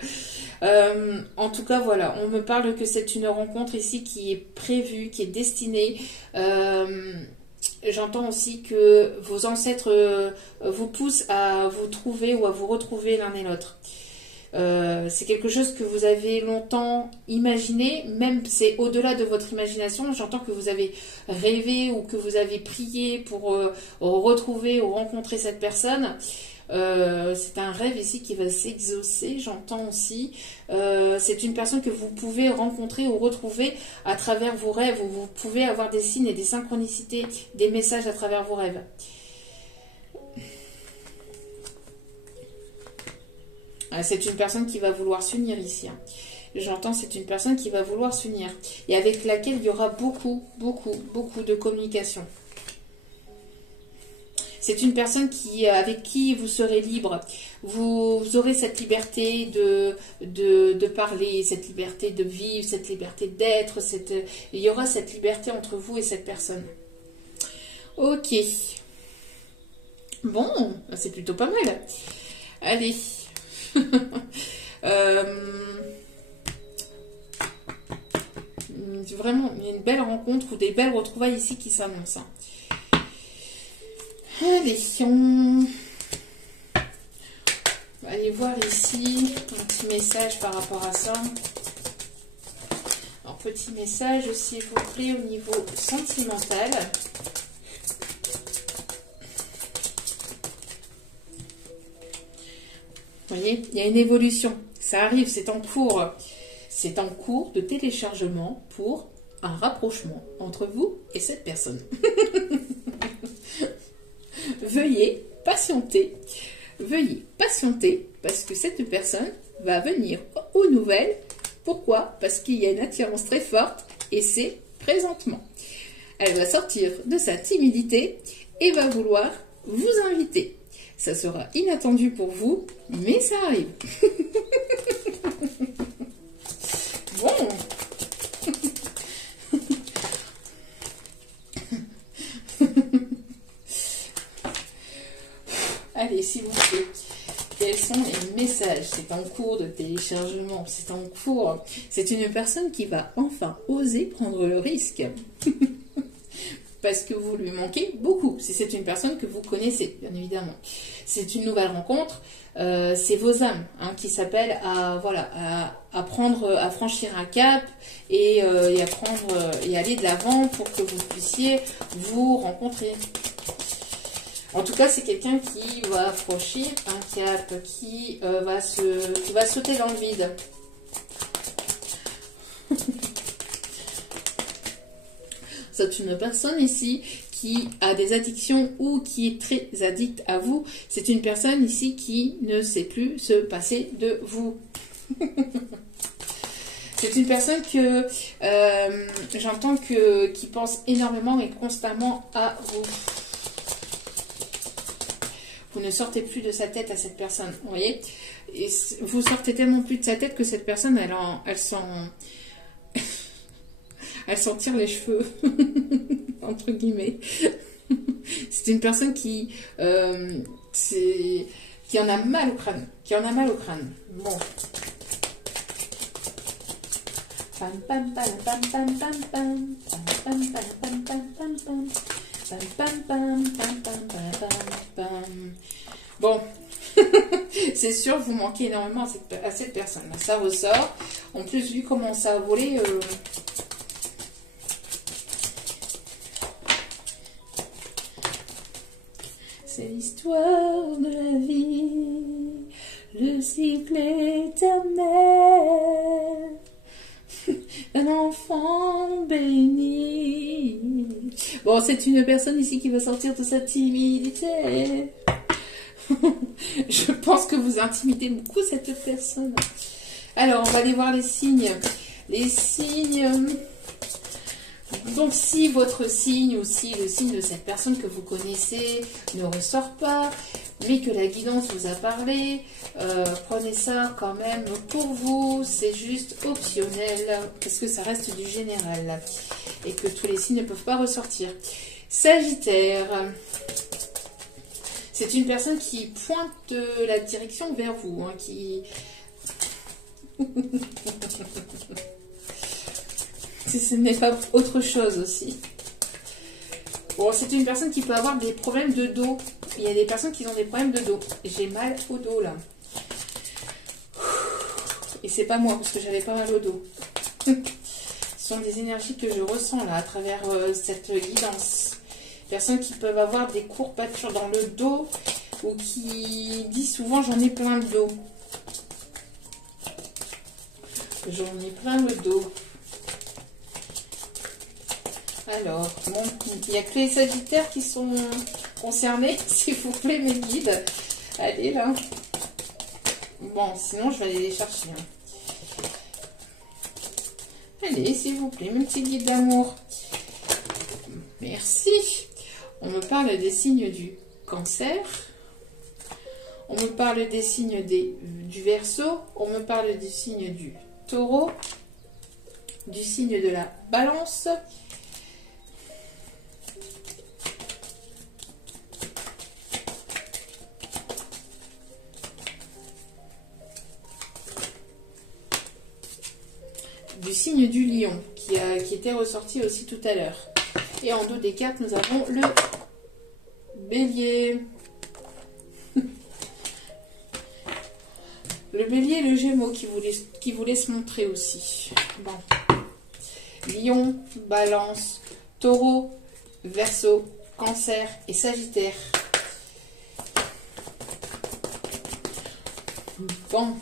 En tout cas, voilà, on me parle que c'est une rencontre ici qui est prévue, qui est destinée. J'entends aussi que vos ancêtres vous poussent à vous trouver ou à vous retrouver l'un et l'autre. C'est quelque chose que vous avez longtemps imaginé, même c'est au-delà de votre imagination. J'entends que vous avez rêvé ou que vous avez prié pour retrouver ou rencontrer cette personne. C'est un rêve ici qui va s'exaucer, j'entends aussi. C'est une personne que vous pouvez rencontrer ou retrouver à travers vos rêves, où vous pouvez avoir des signes et des synchronicités, des messages à travers vos rêves. C'est une personne qui va vouloir s'unir ici. J'entends, c'est une personne qui va vouloir s'unir et avec laquelle il y aura beaucoup de communication. C'est une personne avec qui vous serez libre. Vous aurez cette liberté de parler, cette liberté de vivre, cette liberté d'être. Il y aura cette liberté entre vous et cette personne. Ok. Bon, c'est plutôt pas mal. Allez. Vraiment, il y a une belle rencontre ou des belles retrouvailles ici qui s'annoncent. Allez, on va aller voir ici un petit message par rapport à ça. Alors, petit message, s'il vous plaît, au niveau sentimental. Vous voyez, il y a une évolution. Ça arrive, c'est en cours. C'est en cours de téléchargement pour un rapprochement entre vous et cette personne. Veuillez patienter parce que cette personne va venir aux nouvelles. Pourquoi? Parce qu'il y a une attirance très forte et c'est présentement. Elle va sortir de sa timidité et va vouloir vous inviter. Ça sera inattendu pour vous, mais ça arrive. Bon. Allez, s'il vous plaît. Quels sont les messages? C'est en cours de téléchargement. C'est en cours. C'est une personne qui va enfin oser prendre le risque. Parce que vous lui manquez beaucoup. Si c'est une personne que vous connaissez, bien évidemment. C'est une nouvelle rencontre. C'est vos âmes qui s'appellent à franchir un cap et aller de l'avant pour que vous puissiez vous rencontrer. En tout cas, c'est quelqu'un qui va franchir un cap, qui va sauter dans le vide. C'est une personne ici qui a des addictions ou qui est très addict à vous. C'est une personne ici qui ne sait plus se passer de vous. C'est une personne que j'entends qui pense énormément et constamment à vous. Vous ne sortez plus de sa tête à cette personne, vous voyez. Et vous sortez tellement plus de sa tête que cette personne, elle s'en tire les cheveux, entre guillemets. C'est une personne qui en a mal au crâne. Qui en a mal au crâne. Bon. Pam pam pam pam pam pam pam pam pam pam pam pam pam pam pam pam pam pam pam. Bon, c'est sûr, vous manquez énormément à cette personne. Ça ressort. En plus, vu comment ça a volé, c'est l'histoire de la vie, le cycle éternel. Un enfant béni. Bon, c'est une personne ici qui va sortir de sa timidité. Je pense que vous intimidez beaucoup cette personne. Alors, on va aller voir les signes. Les signes. Donc, si votre signe ou si le signe de cette personne que vous connaissez ne ressort pas, mais que la guidance vous a parlé, prenez ça quand même pour vous. C'est juste optionnel parce que ça reste du général et que tous les signes ne peuvent pas ressortir. Sagittaire. C'est une personne qui pointe la direction vers vous, hein, qui... Si ce n'est pas autre chose aussi. Bon, c'est une personne qui peut avoir des problèmes de dos. Il y a des personnes qui ont des problèmes de dos. J'ai mal au dos, là. Et c'est pas moi, parce que j'avais pas mal au dos. Ce sont des énergies que je ressens, là, à travers cette guidance. Personnes qui peuvent avoir des courbatures dans le dos ou qui disent souvent j'en ai plein le dos. J'en ai plein le dos. Alors, bon, il n'y a que les Sagittaires qui sont concernés, s'il vous plaît, mes guides. Allez, là. Bon, sinon, je vais aller les chercher. Hein. Allez, s'il vous plaît, mes petits guides d'amour. Merci. On me parle des signes du Cancer. On me parle des signes du Verseau. On me parle du signe du Taureau. Du signe de la Balance. Du signe du Lion, qui était ressorti aussi tout à l'heure. Et en dos des cartes, nous avons le Bélier. Le Bélier et le Gémeaux qui voulait se montrer aussi. Bon. Lion, Balance, Taureau, Verseau, Cancer et Sagittaire. Bon.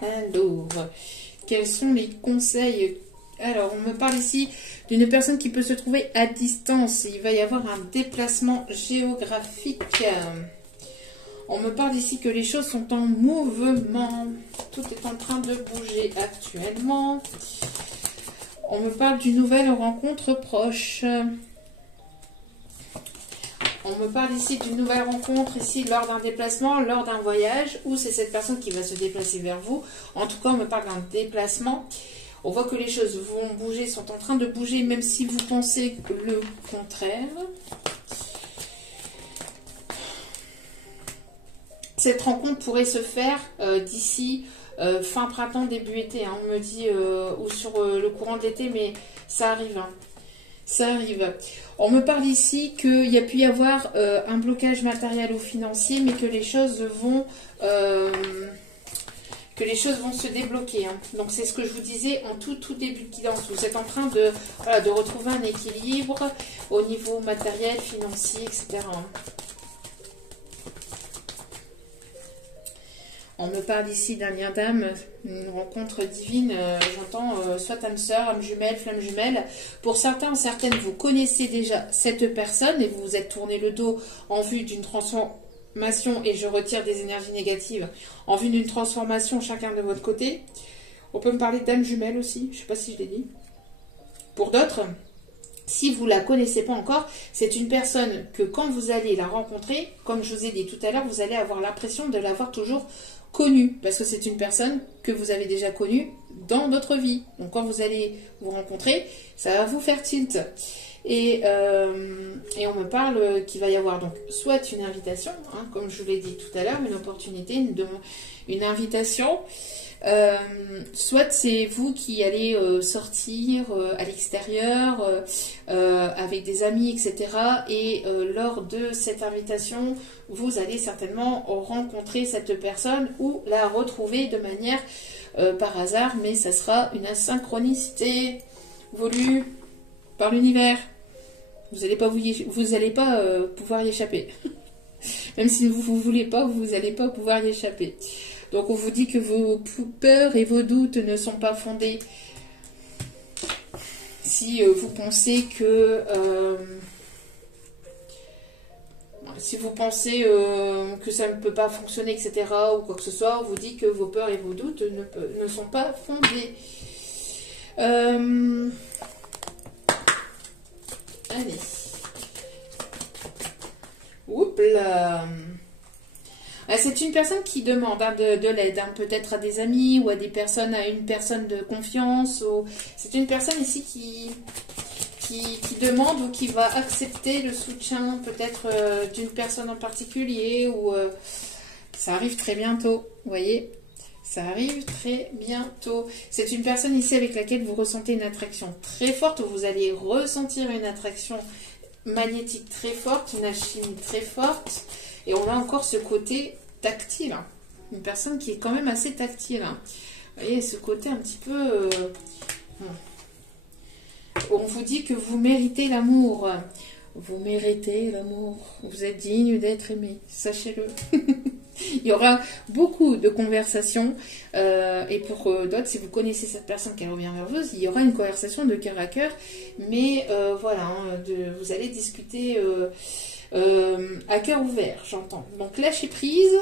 Alors, quels sont les conseils? Alors, on me parle ici d'une personne qui peut se trouver à distance. Il va y avoir un déplacement géographique. On me parle ici que les choses sont en mouvement. Tout est en train de bouger actuellement. On me parle d'une nouvelle rencontre proche. On me parle ici d'une nouvelle rencontre, ici lors d'un déplacement, lors d'un voyage, ou c'est cette personne qui va se déplacer vers vous. En tout cas, on me parle d'un déplacement. On voit que les choses vont bouger, sont en train de bouger, même si vous pensez le contraire. Cette rencontre pourrait se faire d'ici fin printemps, début été. Hein, on me dit, ou sur le courant de l'été, mais ça arrive. Hein. Ça arrive. On me parle ici qu'il y a pu y avoir un blocage matériel ou financier, mais que les choses vont se débloquer. Hein. Donc c'est ce que je vous disais en tout début de guidance. Vous êtes en train de retrouver un équilibre au niveau matériel, financier, etc. Hein. On me parle ici d'un lien d'âme, une rencontre divine, j'entends soit âme sœur, âme jumelle, flamme jumelle. Pour certains, certaines, vous connaissez déjà cette personne et vous vous êtes tourné le dos en vue d'une transformation, et je retire des énergies négatives, en vue d'une transformation chacun de votre côté. On peut me parler d'âme jumelle aussi, je ne sais pas si je l'ai dit. Pour d'autres, Si vous ne la connaissez pas encore, c'est une personne que quand vous allez la rencontrer, comme je vous ai dit tout à l'heure, vous allez avoir l'impression de l'avoir toujours connue. Parce que c'est une personne que vous avez déjà connue dans votre vie. Donc quand vous allez vous rencontrer, ça va vous faire tilt. Et on me parle qu'il va y avoir donc soit une invitation, hein, comme je vous l'ai dit tout à l'heure, une opportunité, une invitation. Soit c'est vous qui allez sortir à l'extérieur avec des amis, etc. Et lors de cette invitation, vous allez certainement rencontrer cette personne ou la retrouver de manière par hasard, mais ça sera une synchronicité voulue par l'univers. Vous n'allez pas pouvoir y échapper. Même si vous ne voulez pas, vous n'allez pas pouvoir y échapper. Donc on vous dit que vos peurs et vos doutes ne sont pas fondés. Si vous pensez que ça ne peut pas fonctionner, etc. ou quoi que ce soit, on vous dit que vos peurs et vos doutes ne sont pas fondés. Allez. Oups là. C'est une personne qui demande de l'aide, hein, peut-être à des amis ou à une personne de confiance. C'est une personne ici qui demande ou qui va accepter le soutien peut-être d'une personne en particulier. Ça arrive très bientôt, vous voyez. Ça arrive très bientôt. C'est une personne ici avec laquelle vous ressentez une attraction très forte, ou vous allez ressentir une attraction magnétique très forte, une alchimie très forte. Et on a encore ce côté tactile. Hein. Une personne qui est quand même assez tactile. Hein. Vous voyez, ce côté un petit peu... On vous dit que vous méritez l'amour. Vous méritez l'amour. Vous êtes digne d'être aimé. Sachez-le. Il y aura beaucoup de conversations. Et pour d'autres, si vous connaissez cette personne qui revient vers vous, il y aura une conversation de cœur à cœur. Mais voilà, hein, vous allez discuter... à cœur ouvert, j'entends. Donc lâchez prise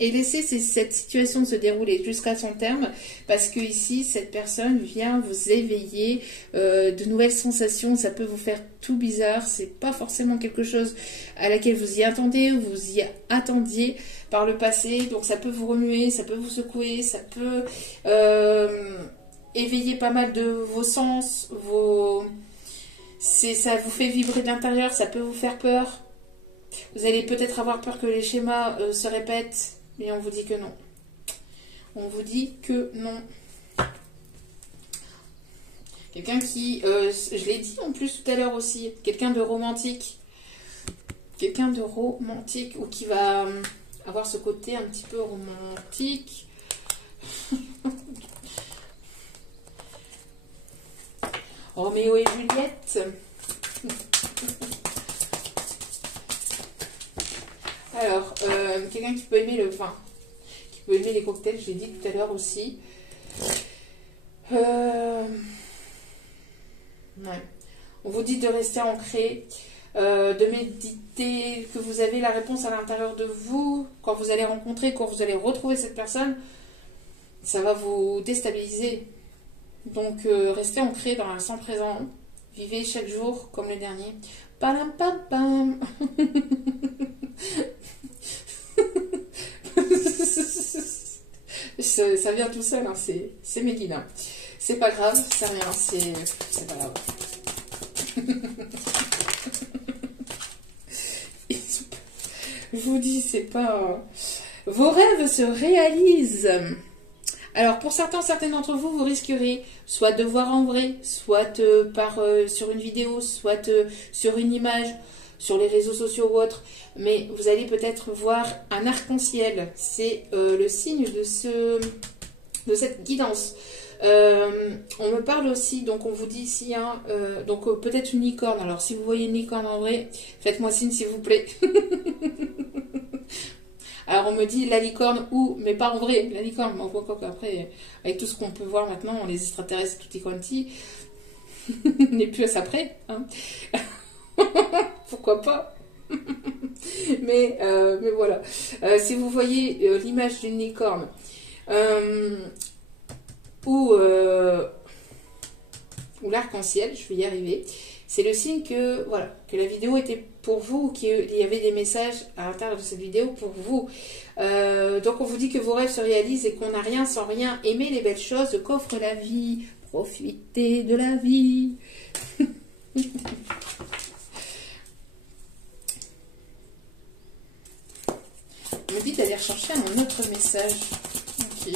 et laissez cette situation se dérouler jusqu'à son terme, parce que ici cette personne vient vous éveiller de nouvelles sensations. Ça peut vous faire tout bizarre, c'est pas forcément quelque chose à laquelle vous y attendez ou vous y attendiez par le passé. Donc ça peut vous remuer, ça peut vous secouer, ça peut éveiller pas mal de vos sens, ça vous fait vibrer de l'intérieur, ça peut vous faire peur. Vous allez peut-être avoir peur que les schémas se répètent, mais on vous dit que non. On vous dit que non. Quelqu'un qui, je l'ai dit en plus tout à l'heure aussi, quelqu'un de romantique. Quelqu'un de romantique, ou qui va avoir ce côté un petit peu romantique. Roméo et Juliette. Alors, quelqu'un qui peut aimer le vin, qui peut aimer les cocktails, je l'ai dit tout à l'heure aussi. Ouais. On vous dit de rester ancré, de méditer, que vous avez la réponse à l'intérieur de vous. Quand vous allez rencontrer, quand vous allez retrouver cette personne, ça va vous déstabiliser. Donc, restez ancré dans l'instant présent. Vivez chaque jour comme le dernier. Pam pam pam. Ça vient tout seul, hein, c'est mes guides. Hein. C'est pas grave, c'est rien, c'est pas grave. Je vous dis, c'est pas... Vos rêves se réalisent. Alors, pour certains d'entre vous, vous risquerez soit de voir en vrai, soit sur une vidéo, soit sur une image, sur les réseaux sociaux ou autres, mais vous allez peut-être voir un arc-en-ciel. C'est le signe de cette guidance. On me parle aussi, donc on vous dit ici, hein, donc peut-être une licorne. Alors si vous voyez une licorne en vrai, faites-moi signe s'il vous plaît. Alors on me dit la licorne mais pas en vrai, la licorne. Bon, après, avec tout ce qu'on peut voir maintenant, les extraterrestres, tutti quanti, n'est plus à ça près. Hein. Pourquoi pas. mais voilà. Si vous voyez l'image d'une licorne ou l'arc-en-ciel, je vais y arriver, c'est le signe que, voilà, que la vidéo était pour vous, qu'il y avait des messages à l'intérieur de cette vidéo pour vous. Donc on vous dit que vos rêves se réalisent et qu'on n'a rien sans rien. Aimez les belles choses qu'offre la vie. Profitez de la vie. On me dit d'aller rechercher un autre message. Ok.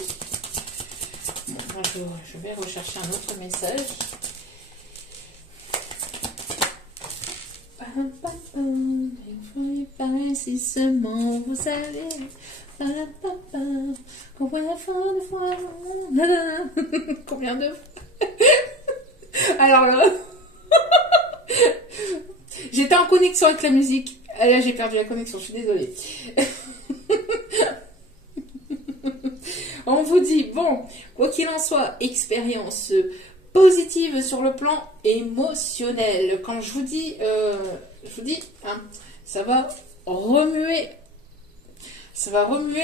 Bon, moi je vais rechercher un autre message. Si seulement vous savez combien de alors là j'étais en connexion avec la musique. Là j'ai perdu la connexion, je suis désolée. On vous dit, bon, quoi qu'il en soit, expérience positive sur le plan émotionnel. Quand je vous dis, hein, ça va remuer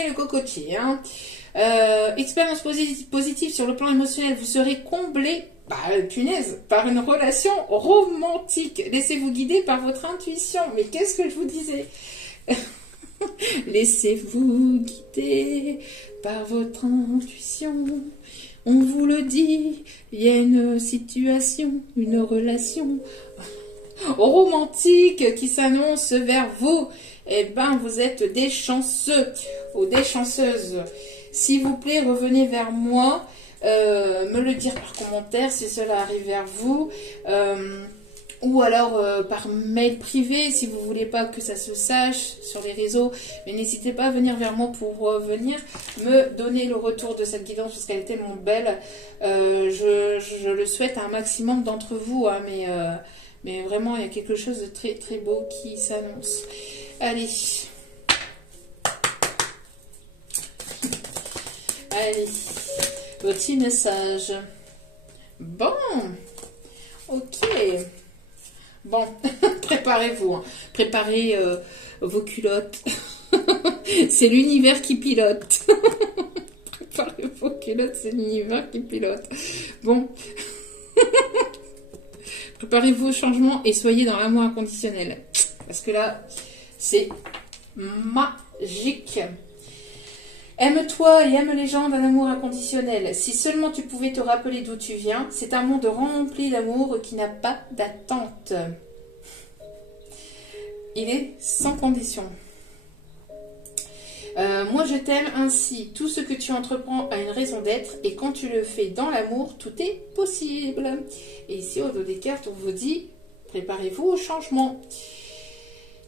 le cocotier. Hein. Expérience positive sur le plan émotionnel, vous serez comblé, punaise, par une relation romantique. Laissez-vous guider par votre intuition. Mais qu'est-ce que je vous disais? Laissez-vous guider par votre intuition. On vous le dit, il y a une situation, une relation romantique qui s'annonce vers vous. Eh ben, vous êtes des chanceux ou des chanceuses. S'il vous plaît, revenez vers moi, me le dire par commentaire si cela arrive vers vous. Ou alors par mail privé si vous voulez pas que ça se sache sur les réseaux. Mais n'hésitez pas à venir vers moi pour venir me donner le retour de cette guidance parce qu'elle est tellement belle. Je le souhaite à un maximum d'entre vous, hein, mais vraiment il y a quelque chose de très très beau qui s'annonce. Allez. Allez. Petit message. Bon. Ok. Bon, préparez-vous, hein. Préparez vos culottes. C'est l'univers qui pilote. Préparez vos culottes, c'est l'univers qui pilote. Bon. Préparez-vous au changement et soyez dans l'amour inconditionnel. Parce que là, c'est magique. Aime-toi et aime les gens d'un amour inconditionnel. Si seulement tu pouvais te rappeler d'où tu viens, c'est un monde rempli d'amour qui n'a pas d'attente. Il est sans condition. Moi je t'aime ainsi. Tout ce que tu entreprends a une raison d'être et quand tu le fais dans l'amour, tout est possible. Et ici au dos des cartes, on vous dit, préparez-vous au changement.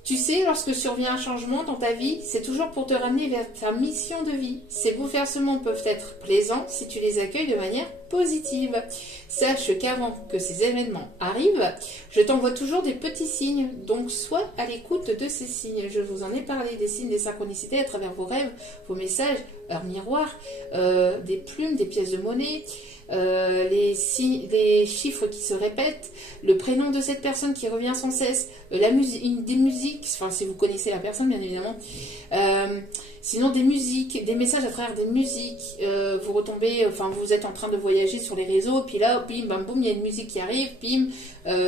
Tu sais, lorsque survient un changement dans ta vie, c'est toujours pour te ramener vers ta mission de vie. Ces bouleversements peuvent être plaisants si tu les accueilles de manière positive. Sache qu'avant que ces événements arrivent, je t'envoie toujours des petits signes. Donc, sois à l'écoute de ces signes. Je vous en ai parlé des signes des synchronicités à travers vos rêves, vos messages, heures miroirs, des plumes, des pièces de monnaie, les chiffres qui se répètent, le prénom de cette personne qui revient sans cesse, la musique, des musiques, enfin si vous connaissez la personne bien évidemment, sinon des musiques, des messages à travers des musiques, vous retombez, enfin vous êtes en train de voyager sur les réseaux, puis là, bim, bam, boum, il y a une musique qui arrive, bim,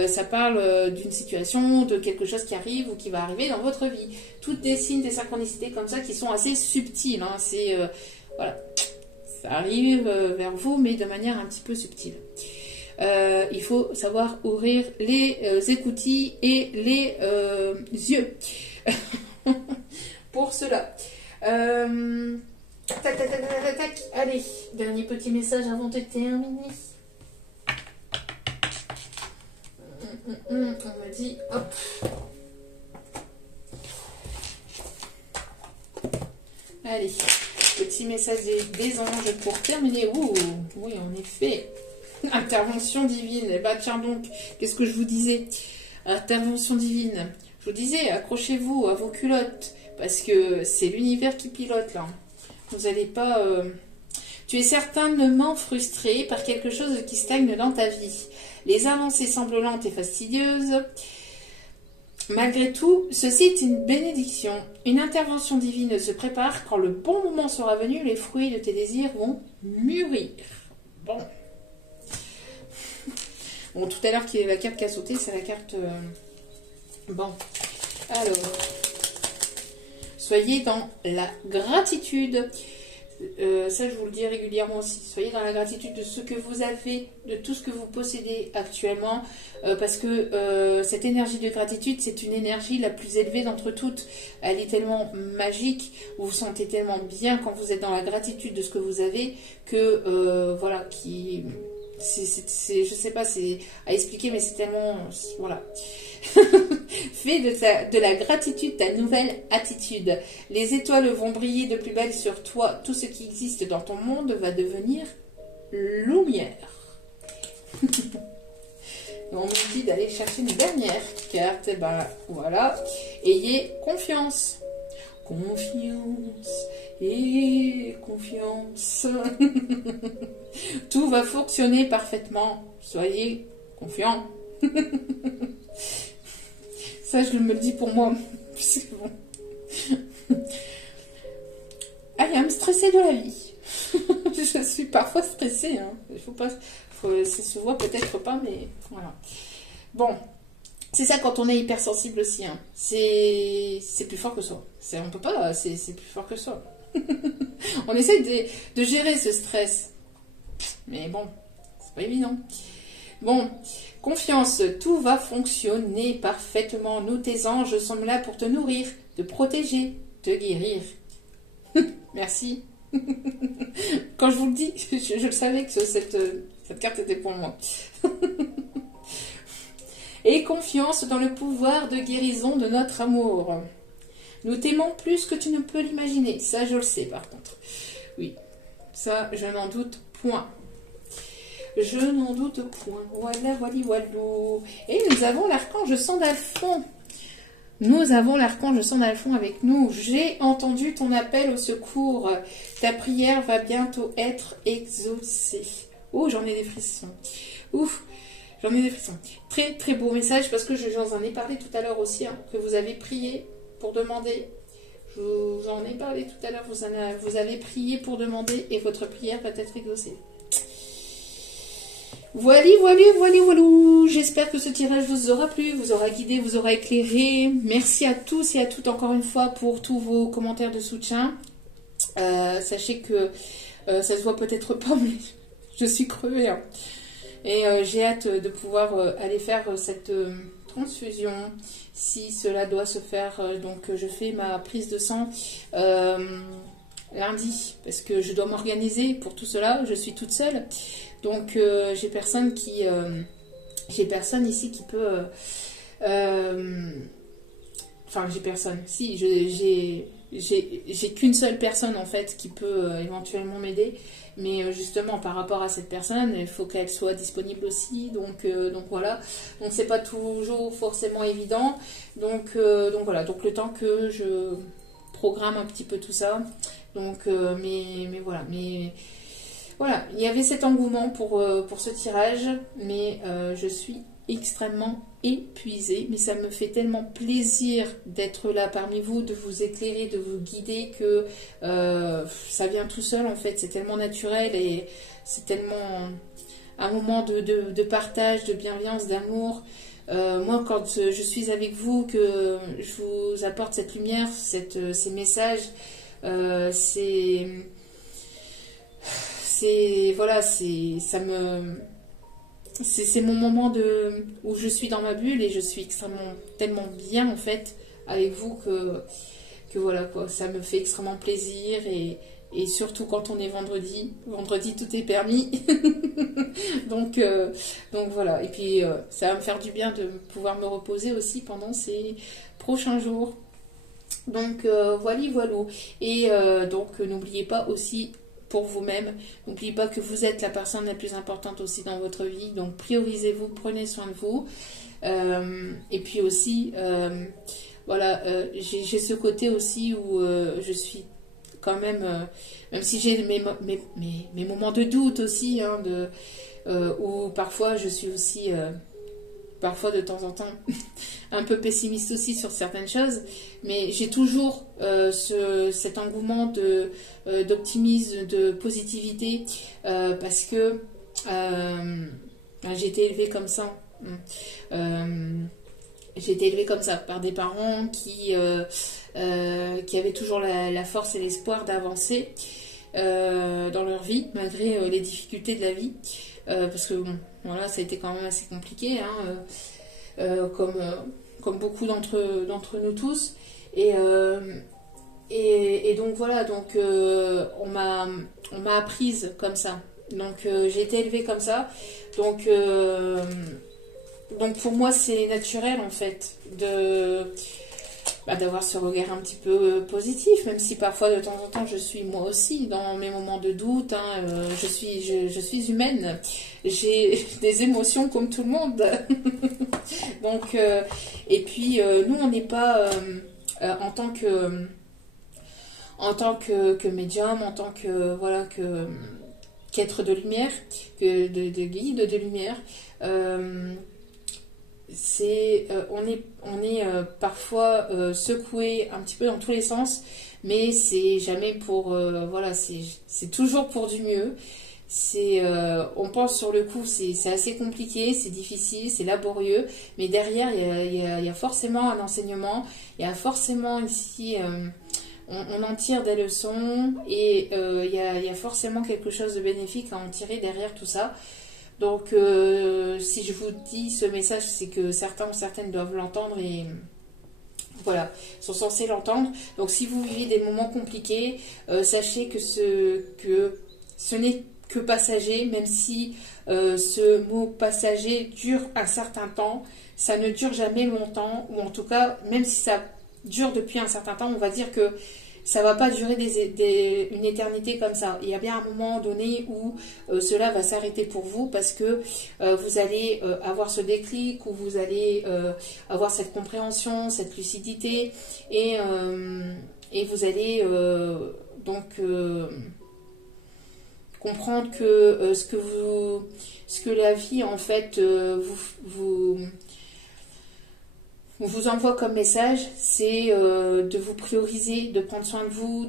ça parle d'une situation, de quelque chose qui arrive ou qui va arriver dans votre vie. Toutes des signes, des synchronicités comme ça qui sont assez subtils, hein, c'est, voilà. Ça arrive vers vous, mais de manière un petit peu subtile. Il faut savoir ouvrir les écoutilles et les yeux pour cela. Tac, tac, tac, tac, tac. Allez, dernier petit message avant de terminer. On m'a dit, hop. Allez. Petit message des anges pour terminer. Ouh, oui, en effet. Intervention divine. Eh ben, tiens donc, qu'est-ce que je vous disais? Intervention divine. Je vous disais, accrochez-vous à vos culottes. Parce que c'est l'univers qui pilote, là. Vous n'allez pas... Tu es certainement frustré par quelque chose qui stagne dans ta vie. Les avancées semblent lentes et fastidieuses. Malgré tout, ceci est une bénédiction. Une intervention divine se prépare. Quand le bon moment sera venu, les fruits de tes désirs vont mûrir. Bon. Bon, tout à l'heure, qui est la carte qui a sauté, c'est la carte... Bon, alors... Soyez dans la gratitude. Ça, je vous le dis régulièrement aussi. Soyez dans la gratitude de ce que vous avez, de tout ce que vous possédez actuellement. Parce que cette énergie de gratitude, c'est une énergie la plus élevée d'entre toutes. Elle est tellement magique. Vous vous sentez tellement bien quand vous êtes dans la gratitude de ce que vous avez. Que, voilà, je sais pas, c'est à expliquer, mais c'est tellement... Voilà. Fais de la gratitude ta nouvelle attitude. Les étoiles vont briller de plus belle sur toi. Tout ce qui existe dans ton monde va devenir lumière. On nous dit d'aller chercher une dernière carte. Et ben voilà. Ayez confiance. Confiance et confiance. Tout va fonctionner parfaitement. Soyez confiants. Ça, je me le dis pour moi. C'est bon. I am stressée de la vie. Je suis parfois stressée. Hein. Il faut pas... ça se voit peut-être pas, mais voilà. Bon. C'est ça quand on est hypersensible aussi. Hein. C'est plus fort que soi. On peut pas... C'est plus fort que soi. On essaie de gérer ce stress. Mais bon, c'est pas évident. Bon, confiance, tout va fonctionner parfaitement. Nous, tes anges, sommes là pour te nourrir, te protéger, te guérir. Merci. Quand je vous le dis, je le savais que cette carte était pour moi. Et confiance dans le pouvoir de guérison de notre amour. Nous t'aimons plus que tu ne peux l'imaginer. Ça, je le sais, par contre. Oui, ça, je n'en doute point. Je n'en doute point. Voilà, voilà, voilà. Et nous avons l'archange Sandalphon. Nous avons l'archange Sandalphon avec nous. J'ai entendu ton appel au secours. Ta prière va bientôt être exaucée. Oh, j'en ai des frissons. Ouf, j'en ai des frissons. Très, très beau message parce que j'en ai parlé tout à l'heure aussi, hein, que vous avez prié pour demander. Je vous en ai parlé tout à l'heure. Vous avez prié pour demander et votre prière va être exaucée. Voilà, voilà, voilà, voilà. J'espère que ce tirage vous aura plu, vous aura guidé, vous aura éclairé. Merci à tous et à toutes encore une fois pour tous vos commentaires de soutien. Sachez que ça se voit peut-être pas, mais je suis crevée. Hein. Et j'ai hâte de pouvoir aller faire cette transfusion si cela doit se faire. Donc je fais ma prise de sang lundi parce que je dois m'organiser pour tout cela. Je suis toute seule. Donc j'ai personne ici qui peut enfin j'ai personne si j'ai qu'une seule personne en fait qui peut éventuellement m'aider, mais justement par rapport à cette personne il faut qu'elle soit disponible aussi, donc voilà, donc c'est pas toujours forcément évident, donc voilà, donc le temps que je programme un petit peu tout ça, donc mais voilà, voilà, il y avait cet engouement pour ce tirage, mais je suis extrêmement épuisée. Mais ça me fait tellement plaisir d'être là parmi vous, de vous éclairer, de vous guider, que ça vient tout seul en fait. C'est tellement naturel et c'est tellement un moment de partage, de bienveillance, d'amour. Moi, quand je suis avec vous, que je vous apporte cette lumière, ces messages, c'est mon moment où je suis dans ma bulle et je suis tellement bien en fait avec vous que voilà quoi, ça me fait extrêmement plaisir et surtout quand on est vendredi tout est permis. donc voilà, et puis ça va me faire du bien de pouvoir me reposer aussi pendant ces prochains jours. Donc voilà. Et donc n'oubliez pas aussi pour vous-même, n'oubliez pas que vous êtes la personne la plus importante aussi dans votre vie, donc priorisez-vous, prenez soin de vous. Et puis aussi voilà, j'ai ce côté aussi où je suis quand même si j'ai mes moments de doute aussi, hein, où parfois je suis aussi parfois de temps en temps un peu pessimiste aussi sur certaines choses, mais j'ai toujours cet engouement d'optimisme, de positivité, parce que J'ai été élevée comme ça. J'ai été élevée comme ça par des parents qui avaient toujours la force et l'espoir d'avancer dans leur vie, malgré les difficultés de la vie. Parce que bon, voilà, ça a été quand même assez compliqué, hein, comme beaucoup d'entre nous tous. Et donc voilà, donc on m'a apprise comme ça. Donc j'ai été élevée comme ça. Donc pour moi c'est naturel en fait d'avoir ce regard un petit peu positif, même si parfois de temps en temps je suis moi aussi dans mes moments de doute, hein, je suis humaine, j'ai des émotions comme tout le monde. Donc et puis nous on n'est pas en tant que médium, en tant que voilà qu'être de lumière, que de guide de lumière, on est parfois secoué un petit peu dans tous les sens, mais c'est jamais pour voilà, c'est toujours pour du mieux. On pense sur le coup, c'est assez compliqué, c'est difficile, c'est laborieux, mais derrière il y a forcément un enseignement, il y a forcément ici on en tire des leçons et il y a forcément quelque chose de bénéfique à en tirer derrière tout ça. Donc si je vous dis ce message, c'est que certains ou certaines doivent l'entendre et voilà, sont censés l'entendre. Donc si vous vivez des moments compliqués, sachez que ce n'est que passager, même si ce mot passager dure un certain temps, ça ne dure jamais longtemps, ou en tout cas, même si ça dure depuis un certain temps, on va dire que ça va pas durer une éternité comme ça. Il y a bien un moment donné où cela va s'arrêter pour vous parce que vous allez avoir ce déclic, ou vous allez avoir cette compréhension, cette lucidité, et vous allez donc comprendre que ce que la vie en fait vous envoie comme message, c'est de vous prioriser, de prendre soin de vous,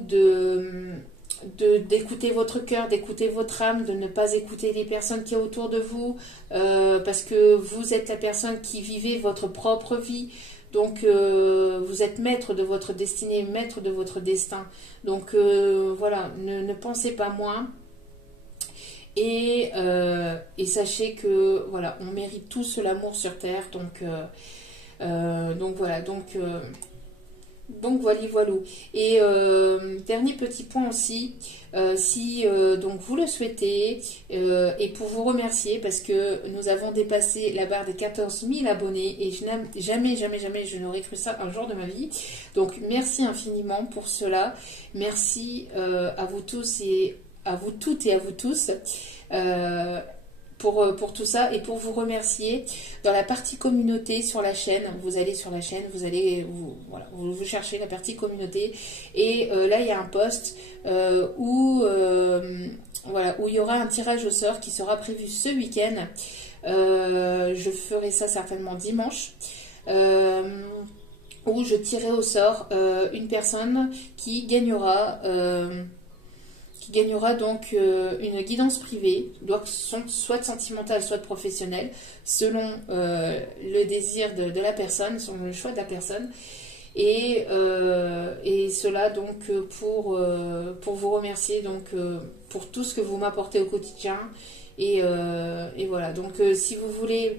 d'écouter votre cœur, d'écouter votre âme, de ne pas écouter les personnes qui sont autour de vous, parce que vous êtes la personne qui vivez votre propre vie. Donc vous êtes maître de votre destinée, maître de votre destin. Donc voilà, ne pensez pas moins. Et sachez que voilà, on mérite tous l'amour sur terre. Donc voilà, donc voilà. Et dernier petit point aussi, si donc vous le souhaitez, et pour vous remercier parce que nous avons dépassé la barre des 14 000 abonnés et jamais je n'aurais cru ça un jour de ma vie. Donc merci infiniment pour cela. Merci à vous tous et à vous toutes et à vous tous. Pour tout ça, et pour vous remercier, dans la partie communauté sur la chaîne, vous allez sur la chaîne, vous cherchez la partie communauté, et là il y a un post où il y aura un tirage au sort qui sera prévu ce week-end. Je ferai ça certainement dimanche, où je tirerai au sort une personne qui gagnera donc une guidance privée, soit sentimentale, soit professionnelle, selon le désir de la personne, selon le choix de la personne. Et cela donc pour vous remercier donc pour tout ce que vous m'apportez au quotidien. Et voilà, donc si vous voulez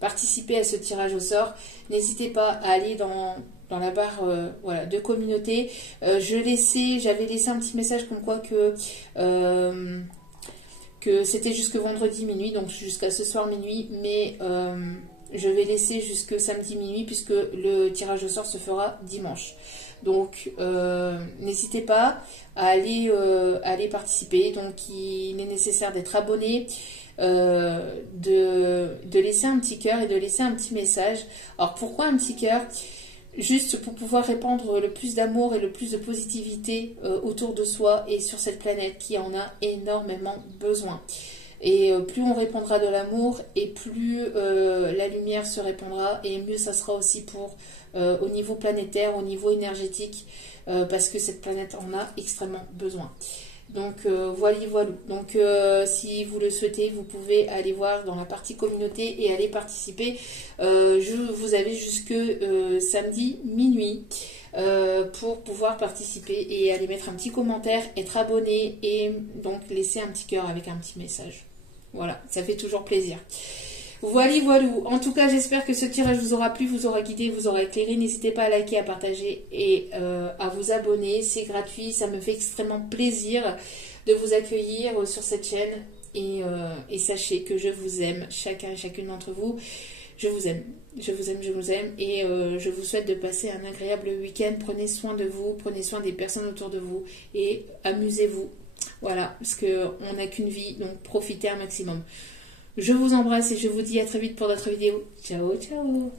participer à ce tirage au sort, n'hésitez pas à aller dans la barre de communauté. J'avais laissé un petit message comme quoi que c'était jusque vendredi minuit, donc jusqu'à ce soir minuit, mais je vais laisser jusque samedi minuit puisque le tirage au sort se fera dimanche. Donc n'hésitez pas à aller participer. Donc il est nécessaire d'être abonné, de laisser un petit cœur et de laisser un petit message. Alors pourquoi un petit cœur? Juste pour pouvoir répandre le plus d'amour et le plus de positivité autour de soi et sur cette planète qui en a énormément besoin. Et plus on répandra de l'amour, et plus la lumière se répandra, et mieux ça sera aussi au niveau planétaire, au niveau énergétique, parce que cette planète en a extrêmement besoin. Donc voilà, voilà. Donc si vous le souhaitez, vous pouvez aller voir dans la partie communauté et aller participer. Vous avez jusque samedi minuit pour pouvoir participer et aller mettre un petit commentaire, être abonné et donc laisser un petit cœur avec un petit message. Voilà, ça fait toujours plaisir. Voilà, voilà. En tout cas, j'espère que ce tirage vous aura plu, vous aura guidé, vous aura éclairé. N'hésitez pas à liker, à partager et à vous abonner. C'est gratuit, ça me fait extrêmement plaisir de vous accueillir sur cette chaîne. Et sachez que je vous aime, chacun et chacune d'entre vous. Je vous aime, je vous aime, je vous aime. Et je vous souhaite de passer un agréable week-end. Prenez soin de vous, prenez soin des personnes autour de vous et amusez-vous. Voilà, parce qu'on n'a qu'une vie, donc profitez un maximum. Je vous embrasse et je vous dis à très vite pour d'autres vidéos. Ciao, ciao.